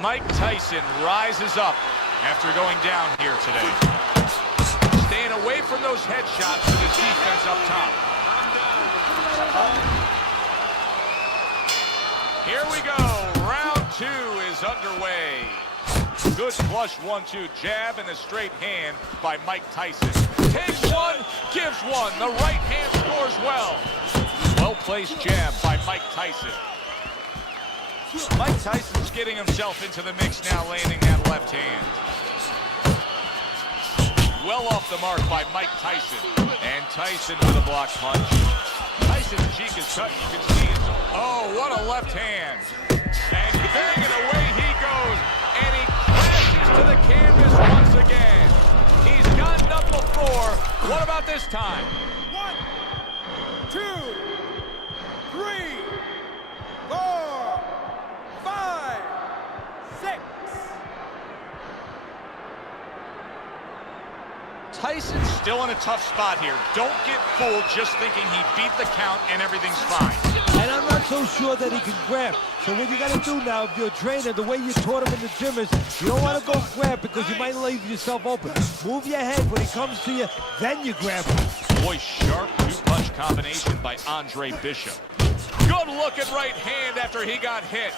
Mike Tyson rises up after going down here today. Staying away from those headshots with his defense up top. Here we go. Round two is underway. Good flush 1-2 jab and a straight hand by Mike Tyson. Takes one, gives one. The right hand scores well. Well-placed jab by Mike Tyson. Mike Tyson's getting himself into the mix now, landing that left hand. Well off the mark by Mike Tyson. And Tyson with a block punch. Tyson's cheek is cut. You can see it. Oh, what a left hand. And banging away he goes. And he crashes to the canvas once again. He's gotten up before. What about this time? 1, 2, 3, 4, 5, 6, Tyson's still in a tough spot here. Don't get fooled just thinking he beat the count and everything's fine. And I'm not so sure that he can grab. So what you got to do now, if you're a trainer, the way you taught him in the gym is you don't want to go grab because you might leave yourself open. Move your head when he comes to you, then you grab him. Boy, sharp two-punch combination by Andre Bishop. Good looking right hand after he got hit.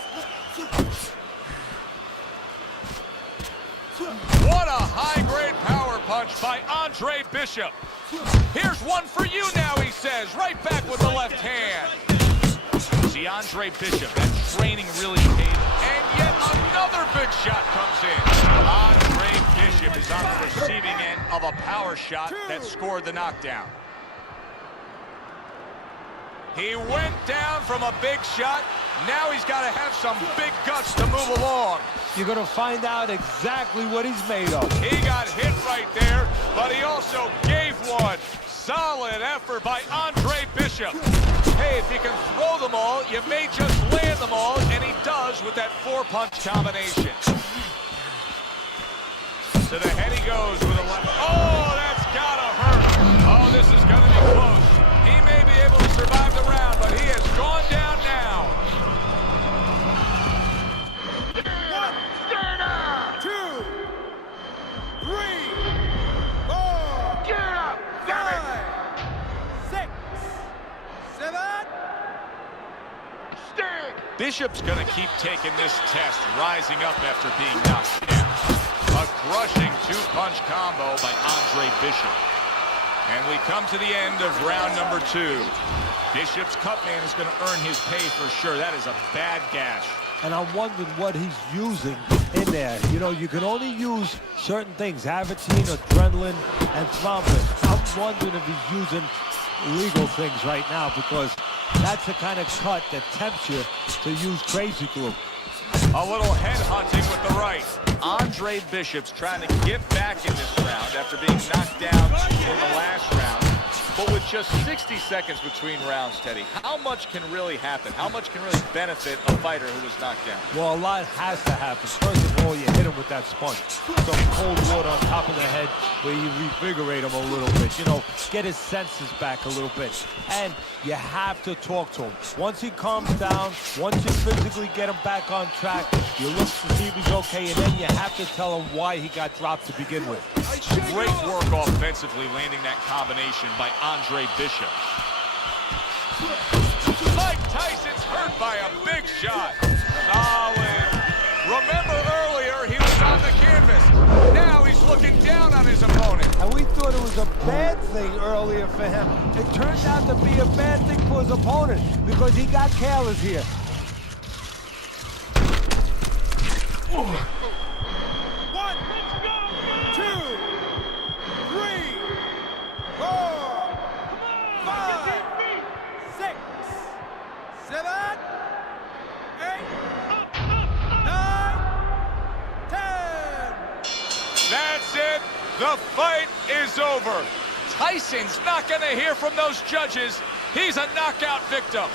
What a high-grade power punch by Andre Bishop. Here's one for you now, he says, right back with the left hand. See, Andre Bishop, that training really paid. And yet another big shot comes in. Andre Bishop is on the receiving end of a power shot that scored the knockdown. He went down from a big shot. Now he's got to have some big guts to move along. You're going to find out exactly what he's made of. He got hit right there, but he also gave one. Solid effort by Andre Bishop. Hey, if you can throw them all, you may just land them all, and he does with that four-punch combination. To the head he goes with a left. Oh, that's gotta hurt. Oh, this is gonna be close. He may be able to survive the round, but he has gone down now. 1, 2, 3, 4, Get up! Damn it! 5, 6, 7. Sting! Bishop's gonna keep taking this test, rising up after being knocked down. A crushing two-punch combo by Andre Bishop. And we come to the end of round number 2. Bishop's cut man is going to earn his pay for sure. That is a bad gash. And I'm wondering what he's using in there. You know, you can only use certain things, Avitine, adrenaline, and thrombin. I'm wondering if he's using illegal things right now because that's the kind of cut that tempts you to use crazy glue. A little head hunting with the right. Andre Bishop's trying to get back in this round after being knocked down in the last round. But with just 60 seconds between rounds, Teddy, how much can really happen? How much can really benefit a fighter who was knocked down? Well, a lot has to happen. First of all, you hit him with that sponge. Some cold water on top of the head where you revigorate him a little bit. You know, get his senses back a little bit. And you have to talk to him. Once he calms down, once you physically get him back on track, you look to see if he's okay, and then you have to tell him why he got dropped to begin with. Great work offensively landing that combination by Andre Bishop. Mike Tyson's hurt by a big shot. Solid. Remember earlier, he was on the canvas. Now he's looking down on his opponent. And we thought it was a bad thing earlier for him. It turned out to be a bad thing for his opponent because he got careless here. 1, 2, 3, 4, 5, 6, 7, 8, 9, 10. That's it. The fight is over. Tyson's not going to hear from those judges. He's a knockout victim.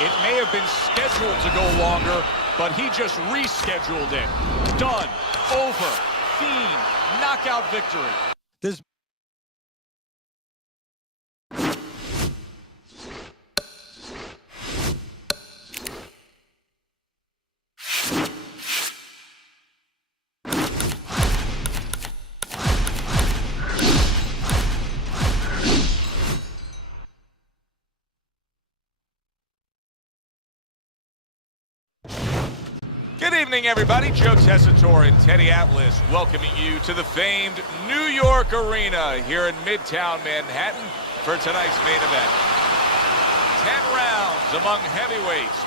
It may have been scheduled to go longer, but he just rescheduled it. Done. Over. Fiend. Knockout victory. This Good evening, everybody. Joe Tessitore and Teddy Atlas welcoming you to the famed New York Arena here in Midtown Manhattan for tonight's main event. 10 rounds among heavyweights.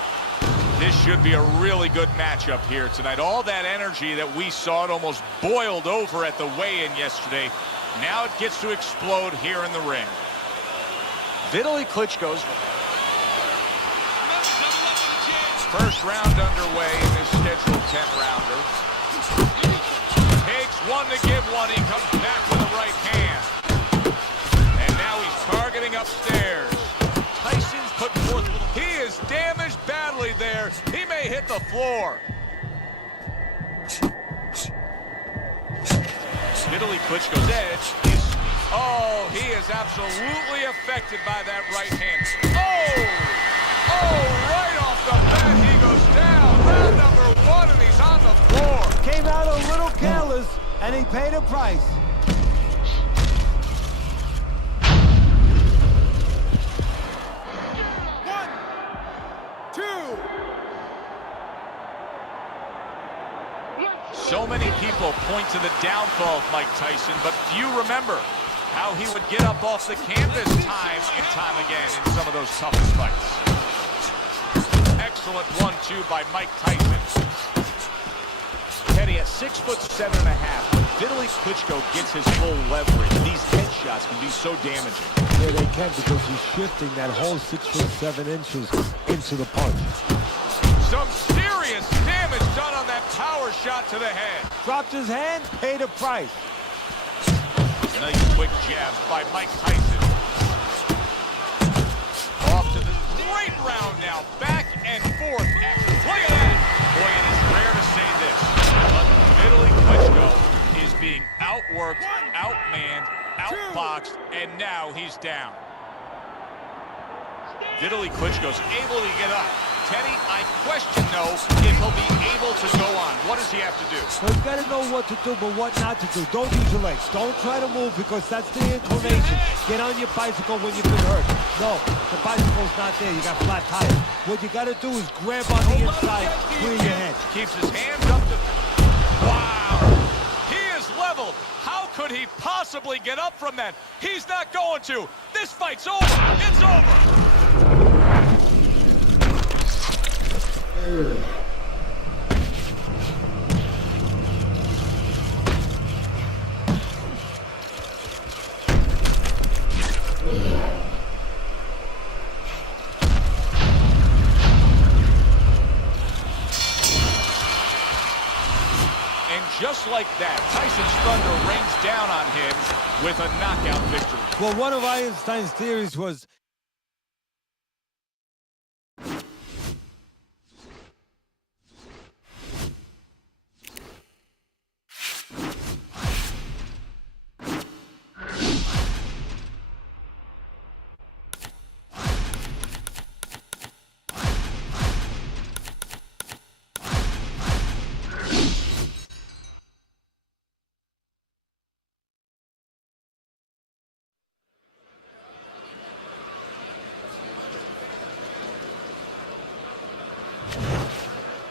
This should be a really good matchup here tonight. All that energy that we saw, it almost boiled over at the weigh-in yesterday. Now it gets to explode here in the ring. Vitaly Klitschko's First round underway in this scheduled 10-rounder. Takes one to give one. He comes back with a right hand. And now he's targeting upstairs. Tyson's putting forth a little. He is damaged badly there. He may hit the floor. Vitaly Klitschko's edge is... Oh, he is absolutely affected by that right hand. Oh, right off the bat, he goes down. Round number 1, and he's on the floor. Came out a little careless, and he paid a price. So many people point to the downfall of Mike Tyson, but few remember how he would get up off the canvas time and time again in some of those toughest fights. Excellent 1-2 by Mike Tyson. Teddy, at 6'7.5", when Vitaly Klitschko gets his full leverage, these headshots can be so damaging. Yeah, they can, because he's shifting that whole 6'7" into the punch. Some serious damage done on that power shot to the head. Dropped his hand, paid a price. Nice quick jabs by Mike Tyson. Off to the great round now. Back and forth. Look at that. Boy, it is rare to say this, but Vitaly Klitschko is being outworked, outmanned, outboxed, and now he's down. Vitaly Klitschko's able to get up. Teddy, I question, though, if he'll be able to go on. What does he have to do? Well, he's got to know what to do, but what not to do. Don't use your legs. Don't try to move, because that's the inclination. Get on your bicycle when you've been hurt. No, the bicycle's not there. You got flat tires. What you got to do is grab on the inside, clear your head. Keeps his hands up to... Wow! He is leveled. How could he possibly get up from that? He's not going to. This fight's over. It's over. And just like that, Tyson's thunder rains down on him with a knockout victory. Well, one of Einstein's theories was...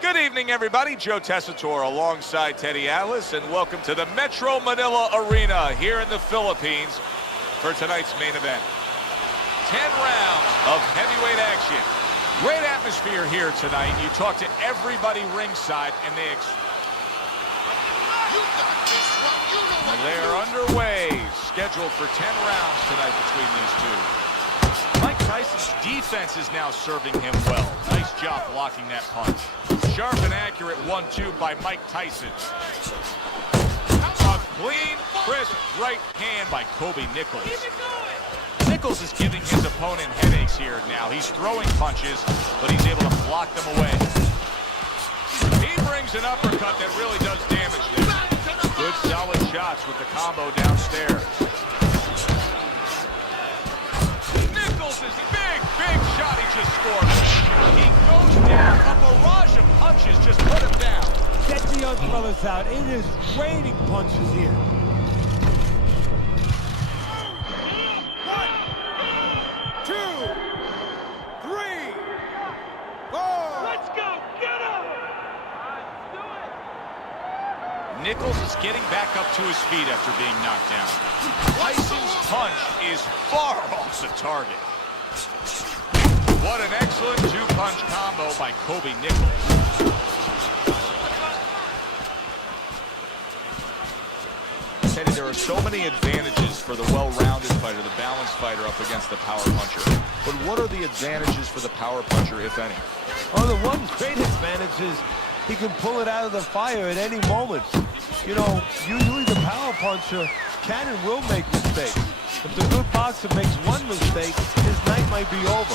Good evening, everybody. Joe Tessitore alongside Teddy Atlas, and welcome to the Metro Manila Arena here in the Philippines for tonight's main event. 10 rounds of heavyweight action. Great atmosphere here tonight. You talk to everybody ringside, and they You got this one. You know what they are underway. Scheduled for 10 rounds tonight between these two. Mike Tyson's defense is now serving him well. Nice job blocking that punch. Sharp and accurate 1-2 by Mike Tyson. A clean, crisp right hand by Kobe Nichols. Nichols is giving his opponent headaches here now. He's throwing punches, but he's able to block them away. He brings an uppercut that really does damage there. Good solid shots with the combo downstairs. Nichols is a big shot he just scored. He goes down. A barrage of punches just put him down. Get the young fellas out. It is raining punches here. 1, 2, 3, 4. Let's go. Get him. Nichols is getting back up to his feet after being knocked down. Tyson's punch is far off the target. What an excellent two-punch combo by Kobe Nichols. Teddy, there are so many advantages for the well-rounded fighter, the balanced fighter up against the power puncher. But what are the advantages for the power puncher, if any? Oh, the one great advantage is he can pull it out of the fire at any moment. You know, usually the power puncher can and will make mistakes. If the good boxer makes one mistake, his night might be over.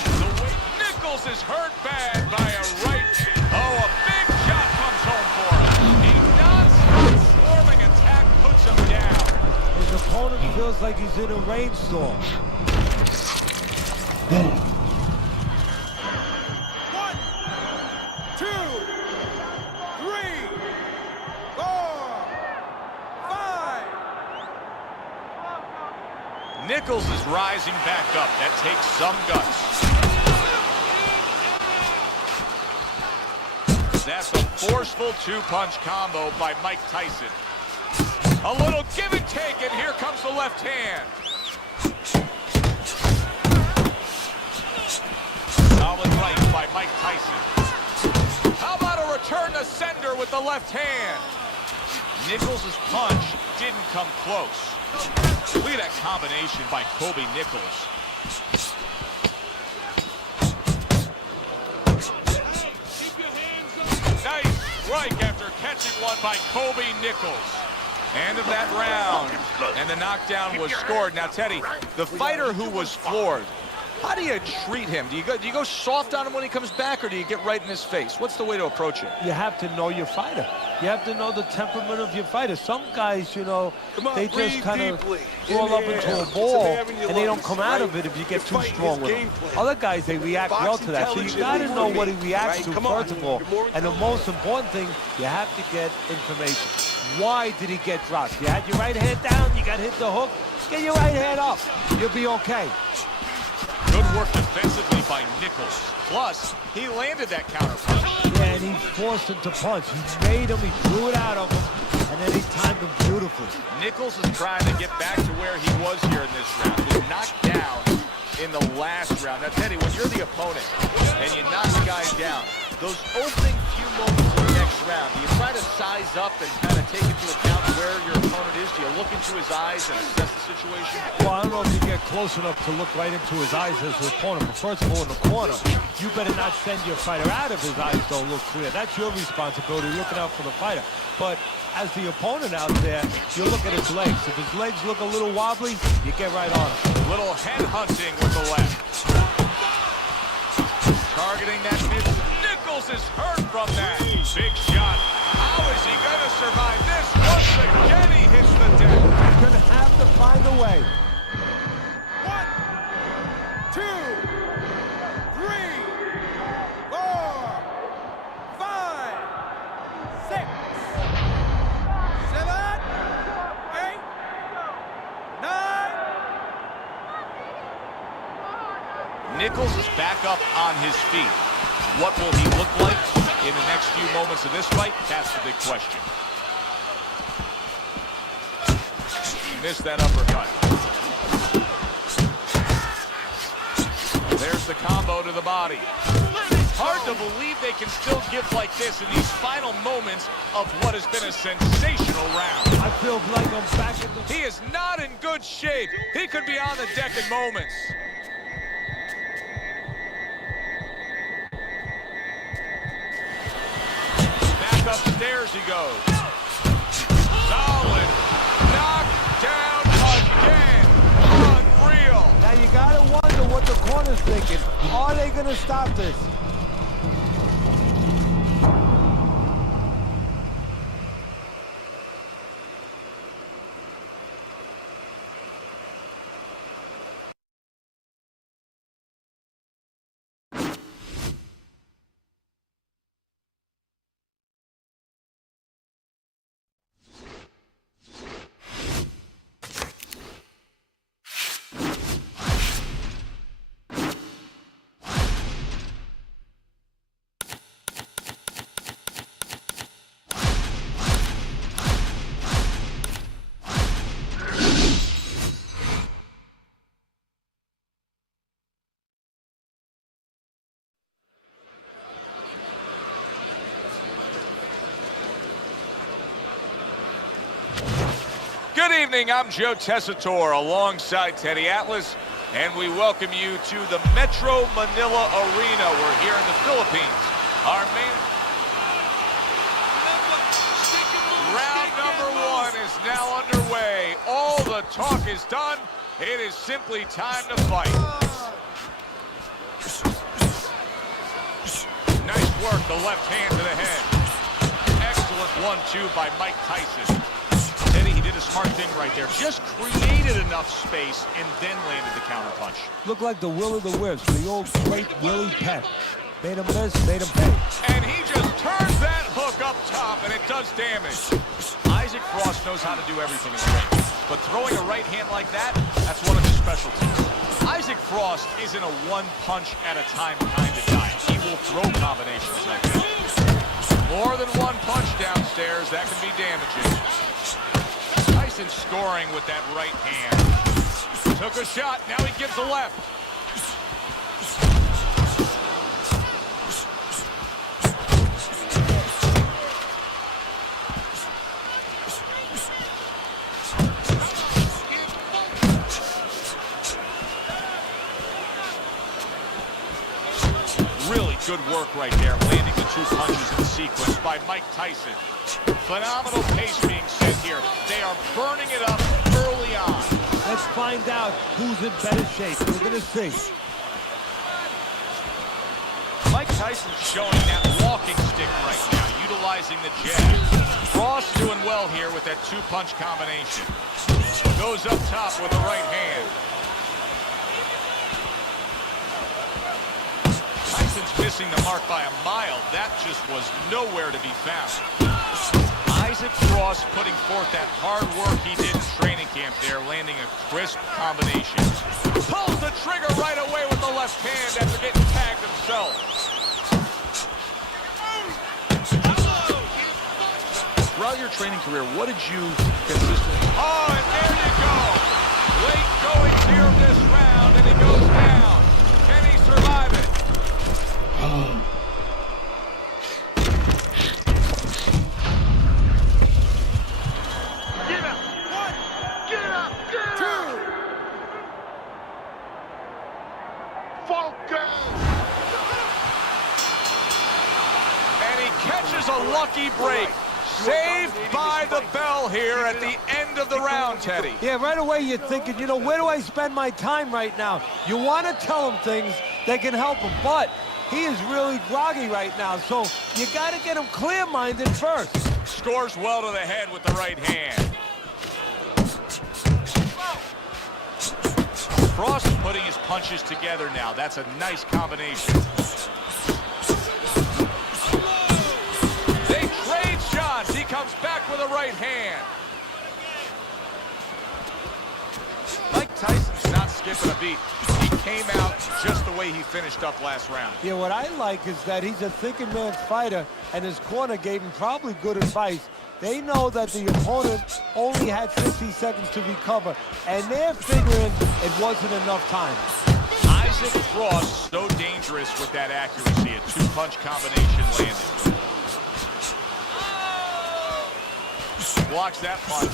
Nichols is hurt bad by a right. Oh, a big shot comes home for him. A non-stop swarming attack puts him down. opponent feels like he's in a rainstorm. 1, 2, 3, 4, 5. Nichols is rising back up. That takes some guts. That's a forceful two-punch combo by Mike Tyson. A little give and take, and here comes the left hand. Solid right by Mike Tyson. How about a return to sender with the left hand? Nichols' punch didn't come close. Look at that combination by Kobe Nichols. Nice strike after catching one by Kobe Nichols. End of that round, and the knockdown was scored. Now, Teddy, the fighter who was floored, how do you treat him? Do you go soft on him when he comes back, or do you get right in his face? What's the way to approach it? You have to know your fighter. You have to know the temperament of your fighter. Some guys, you know, they just kind of roll up into a ball, and they don't come out of it if you get too strong with them. Other guys, they react well to that. So you got to know what he reacts to, first of all. And the most important thing, you have to get information. Why did he get dropped? You had your right hand down, you got hit the hook, get your right hand up. You'll be okay. Good work defensively by Nichols. Plus, he landed that counter punch. Yeah, and he forced him to punch. He made him, he threw it out of him, and then he timed him beautifully. Nichols is trying to get back to where he was here in this round. He was knocked down in the last round. Now, Teddy, when you're the opponent and you knock the guy down, those opening few moments of the next round, do you try to size up and kind of take into account where your opponent is? Do you look into his eyes and assess the situation? Well, I don't know if you get close enough to look right into his eyes as the opponent, but first of all, in the corner, you better not send your fighter out if his eyes don't look clear. That's your responsibility, looking out for the fighter. But as the opponent out there, you look at his legs. If his legs look a little wobbly, you get right on him. Little head hunting with the left. Targeting that mid. Nichols is hurt from that. Big shot. How is he going to survive this? Once again, he hits the deck. He's going to have to find a way. 1, 2, 3, 4, 5, 6, 7, 8, 9. Nichols is back up on his feet. What will he look like in the next few moments of this fight? That's the big question. Missed that uppercut. There's the combo to the body. Hard to believe they can still give like this in these final moments of what has been a sensational round. I feel like I'm back at the... He is not in good shape. He could be on the deck in moments. Upstairs he goes. Solid knockdown again. Unreal. Now you gotta wonder what the corner's thinking. Are they gonna stop this? Good evening, I'm Joe Tessitore alongside Teddy Atlas, and we welcome you to the Metro Manila Arena. We're here in the Philippines. Our main round number 1 is now underway. All the talk is done. It is simply time to fight. Nice work, the left hand to the head. Excellent 1-2 by Mike Tyson. Teddy, he did a smart thing right there. Just created enough space and then landed the counter punch. Looked like the will of the wisp, the old great Willie Peck. Made him miss, made him pay. And he just turns that hook up top, and it does damage. Isaac Frost knows how to do everything in the ring, but throwing a right hand like that, that's one of his specialties. Isaac Frost isn't a one-punch-at-a-time kind of guy. He will throw combinations like that. More than one punch downstairs, that can be damaging. Tyson scoring with that right hand. Took a shot, now he gives a left. Really good work right there, landing the 2 punches in sequence by Mike Tyson. Phenomenal pace being set here. They are burning it up early on. Let's find out who's in better shape. We're going to see. Mike Tyson's showing that walking stick right now, utilizing the jab. Frost doing well here with that 2-punch combination. Goes up top with the right hand. Tyson's missing the mark by a mile. That just was nowhere to be found. Isaac Frost putting forth that hard work he did in training camp there, landing a crisp combination. Pulls the trigger right away with the left hand after getting tagged himself. Throughout your training career, what did you consistently... Oh, and there you go. Late going here this round, and he goes down. Can he survive it? Get up! 1, get up! Get 2. Focus! And he catches a lucky break. Saved by the bell here at the end of the round, Teddy. Yeah, right away you're thinking, you know, where do I spend my time right now? You want to tell him things that can help him, but he is really groggy right now, so you got to get him clear-minded first. Scores well to the head with the right hand. Frost putting his punches together now. That's a nice combination. They trade shots. He comes back with a right hand. Mike Tyson's not skipping a beat. He came out just the way he finished up last round. Yeah, what I like is that he's a thinking man's fighter, and his corner gave him probably good advice. They know that the opponent only had 60 seconds to recover, and they're figuring it wasn't enough time. Isaac Frost, so dangerous with that accuracy. A 2-punch combination landed. Blocks that punch.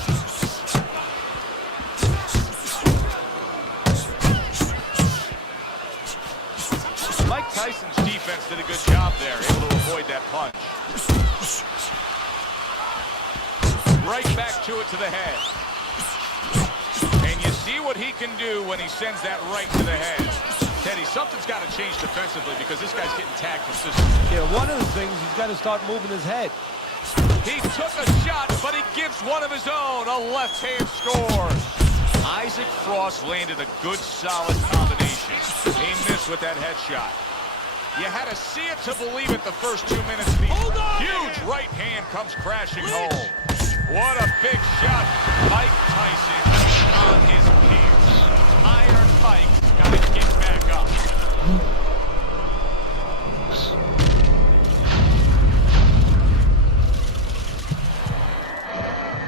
Mike Tyson's defense did a good job there, able to avoid that punch. Right back to it to the head. And you see what he can do when he sends that right to the head. Teddy, something's got to change defensively because this guy's getting tagged consistently. Yeah, one of the things, he's got to start moving his head. He took a shot, but he gives one of his own. A left hand scores. Isaac Frost landed a good, solid combination. He missed with that headshot. You had to see it to believe it the first 2 minutes. The huge right hand comes crashing home. What a big shot. Mike Tyson on his pants. Iron Mike's got to get back up.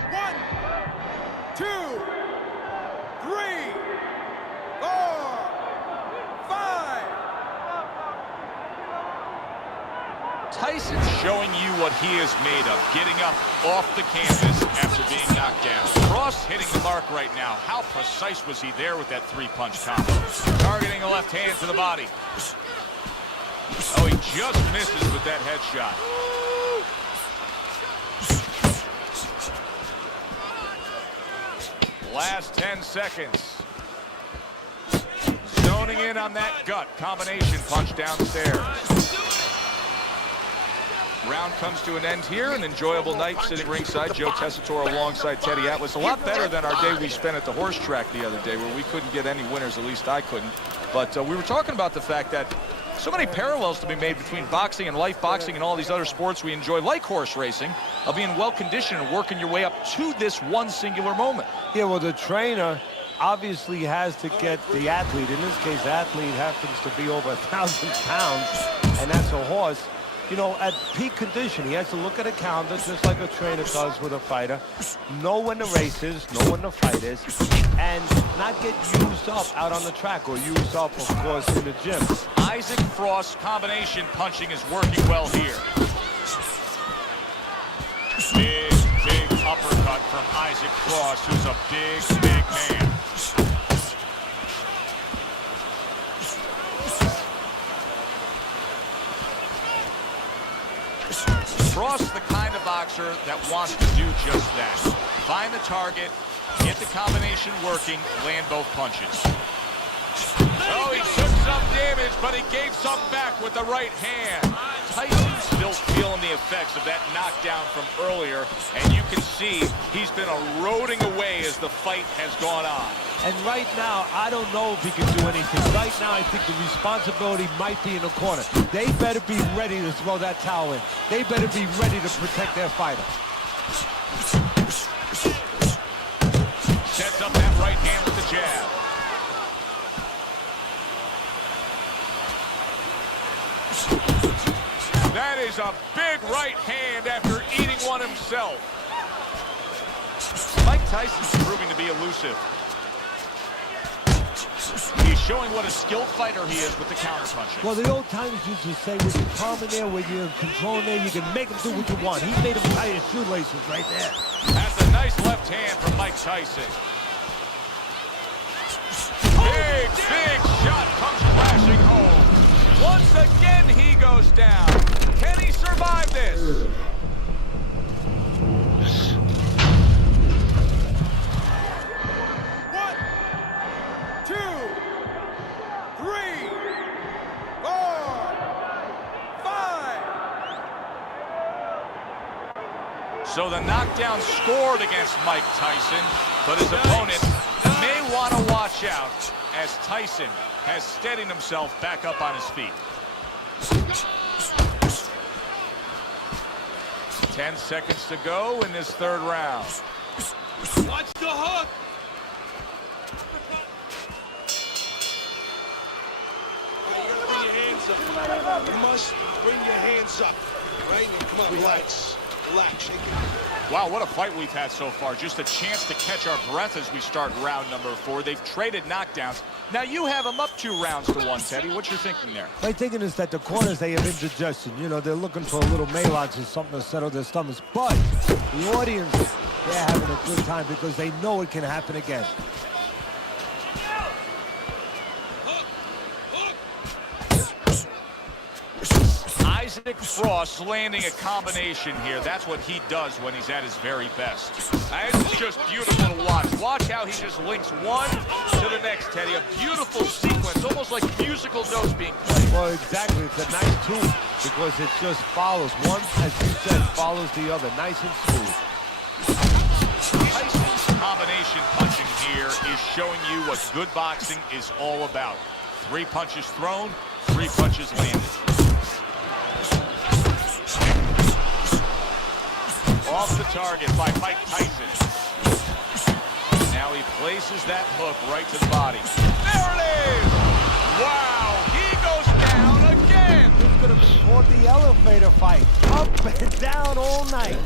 1, 2, 3, 4, 5. Tyson's showing you what he is made of, getting up off the canvas after being knocked down. Frost hitting the mark right now. How precise was he there with that 3-punch combo? Targeting a left hand to the body. Oh, he just misses with that headshot. Last 10 seconds. Zoning in on that gut combination punch downstairs. Round comes to an end here. An enjoyable night sitting ringside. Joe Tessitore alongside Teddy Atlas. A lot better than our day we spent at the horse track the other day, where we couldn't get any winners. At least I couldn't. But we were talking about the fact that so many parallels to be made between boxing and life boxing and all these other sports we enjoy, like horse racing, of being well-conditioned and working your way up to this one singular moment. Yeah, well, the trainer obviously has to get the athlete. In this case, the athlete happens to be over 1,000 pounds, and that's a horse. You know, at peak condition, he has to look at a calendar just like a trainer does with a fighter, know when the race is, know when the fight is, and not get used up out on the track, or used up, of course, in the gym. Isaac Frost's combination punching is working well here. Big uppercut from Isaac Frost, who's a big man. Frost's the kind of boxer that wants to do just that. Find the target, get the combination working, land both punches. Oh, he took some damage, but he gave some back with the right hand. Tyson's still feeling the effects of that knockdown from earlier, and you can see he's been eroding away as the fight has gone on. And right now, I don't know if he can do anything. Right now, I think the responsibility might be in the corner. They better be ready to throw that towel in. They better be ready to protect their fighter. Sets up that right hand with the jab. That is a big right hand after eating one himself. Mike Tyson's proving to be elusive. He's showing what a skilled fighter he is with the counterpunching. Well, the old timers used to say, when you're calm in there, when you're controlling there, you can make him do what you want. He made him tie his shoelaces right there. That's a nice left hand from Mike Tyson. Big shot comes crashing home. Once again, he goes down. Can he survive this? So the knockdown scored against Mike Tyson, but his opponent may want to watch out as Tyson has steadied himself back up on his feet. 10 seconds to go in this third round. Watch the hook. You gotta bring your hands up. You must bring your hands up. Right? Come on, relax. Relax, shake it. Wow, what a fight we've had so far. Just a chance to catch our breath as we start round number 4. They've traded knockdowns. Now you have them up 2 rounds to 1, Teddy. What's your thinking there? My thinking is that the corners, they have indigestion. You know, they're looking for a little Maalox or something to settle their stomachs. But the audience, they're having a good time because they know it can happen again. Isaac Frost landing a combination here. That's what he does when he's at his very best. It's just beautiful to watch. Watch how he just links one to the next, Teddy. A beautiful sequence, almost like musical notes being played. Well, exactly. It's a nice tool because it just follows. One, as you said, follows the other. Nice and smooth. Tyson's combination punching here is showing you what good boxing is all about. 3 punches thrown, 3 punches landed. Off the target by Mike Tyson. Now he places that hook right to the body. There it is! Wow, he goes down again! This could have been called the elevator fight. Up and down all night.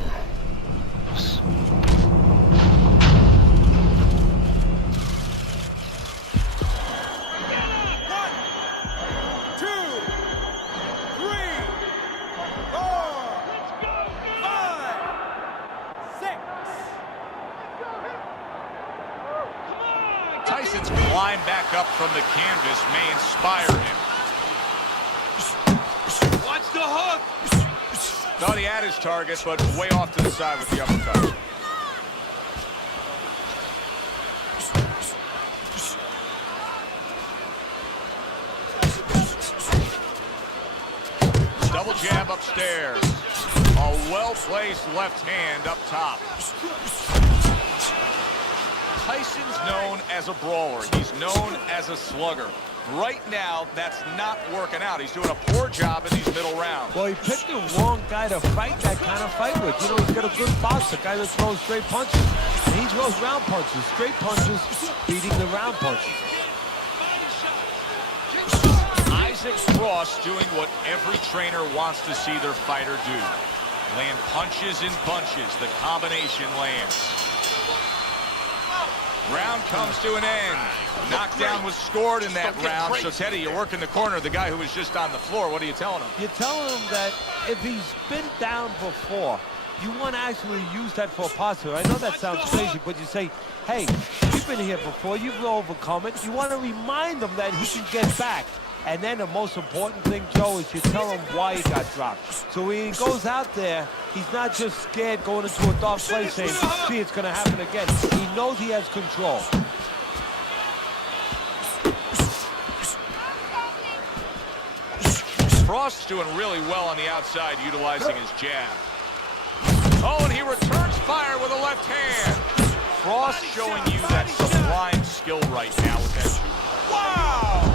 Tyson's climb back up from the canvas may inspire him. Watch the hook. Thought he had his target, but way off to the side with the uppercut. Double jab upstairs. A well-placed left hand up top. Tyson's known as a brawler. He's known as a slugger. Right now, that's not working out. He's doing a poor job in these middle rounds. Well, he picked the wrong guy to fight that kind of fight with. You know, he's got a good boxer, a guy that throws straight punches. And he throws round punches, straight punches, beating the round punches. Isaac Frost doing what every trainer wants to see their fighter do. Land punches in bunches. The combination lands. Round comes to an end. Knockdown was scored in that round. So, Teddy, you're working the corner. The guy who was just on the floor. What are you telling him? You're telling him that if he's been down before, you want to actually use that for a positive. I know that sounds crazy, but you say, hey, you've been here before. You've overcome it. You want to remind him that he can get back. And then the most important thing, Joe, is you tell him why he got dropped. So when he goes out there, he's not just scared going into a dark place saying, see, it's going to happen again. He knows he has control. Frost's doing really well on the outside, utilizing his jab. Oh, and he returns fire with a left hand. Frost showing you that sublime skill right now with that. Wow!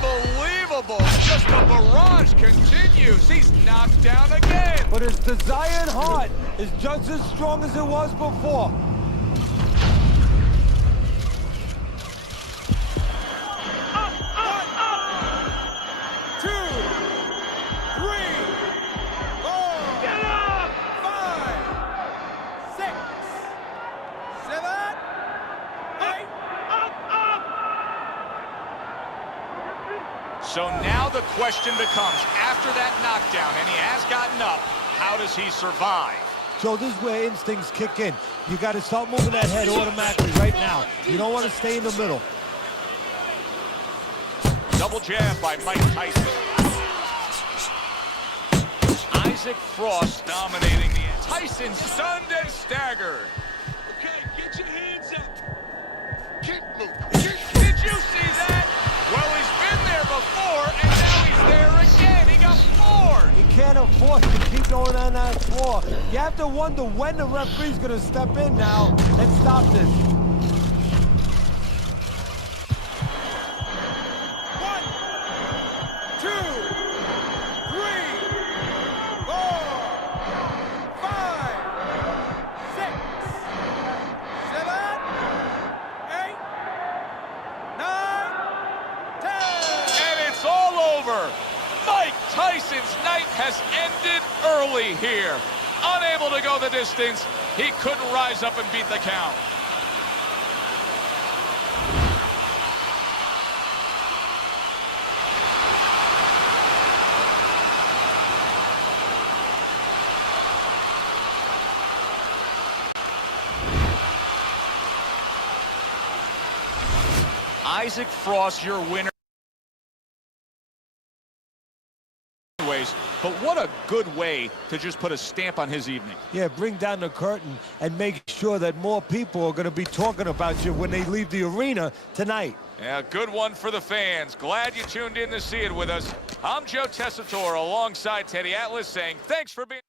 Unbelievable! Just a barrage continues. He's knocked down again. But his desire and heart is just as strong as it was before. So now the question becomes, after that knockdown, and he has gotten up, how does he survive? So this is where instincts kick in. You got to start moving that head automatically right now. You don't want to stay in the middle. Double jab by Mike Tyson. Isaac Frost dominating the end. Tyson stunned and staggered. Okay, get your hands up. Keep moving. Did you see that? Well, he's been there before, and now he's there again. He got floored. He can't afford to keep going on that floor. You have to wonder when the referee's going to step in now and stop this. 1, 2, 3, 4, 5, 6, 7, 8, 9, 10. And it's all over. Mike Tyson's night has ended early here. Unable to go the distance, he couldn't rise up and beat the count. Isaac Frost, your winner. But what a good way to just put a stamp on his evening. Yeah, bring down the curtain and make sure that more people are going to be talking about you when they leave the arena tonight. Yeah, good one for the fans. Glad you tuned in to see it with us. I'm Joe Tessitore alongside Teddy Atlas saying thanks for being...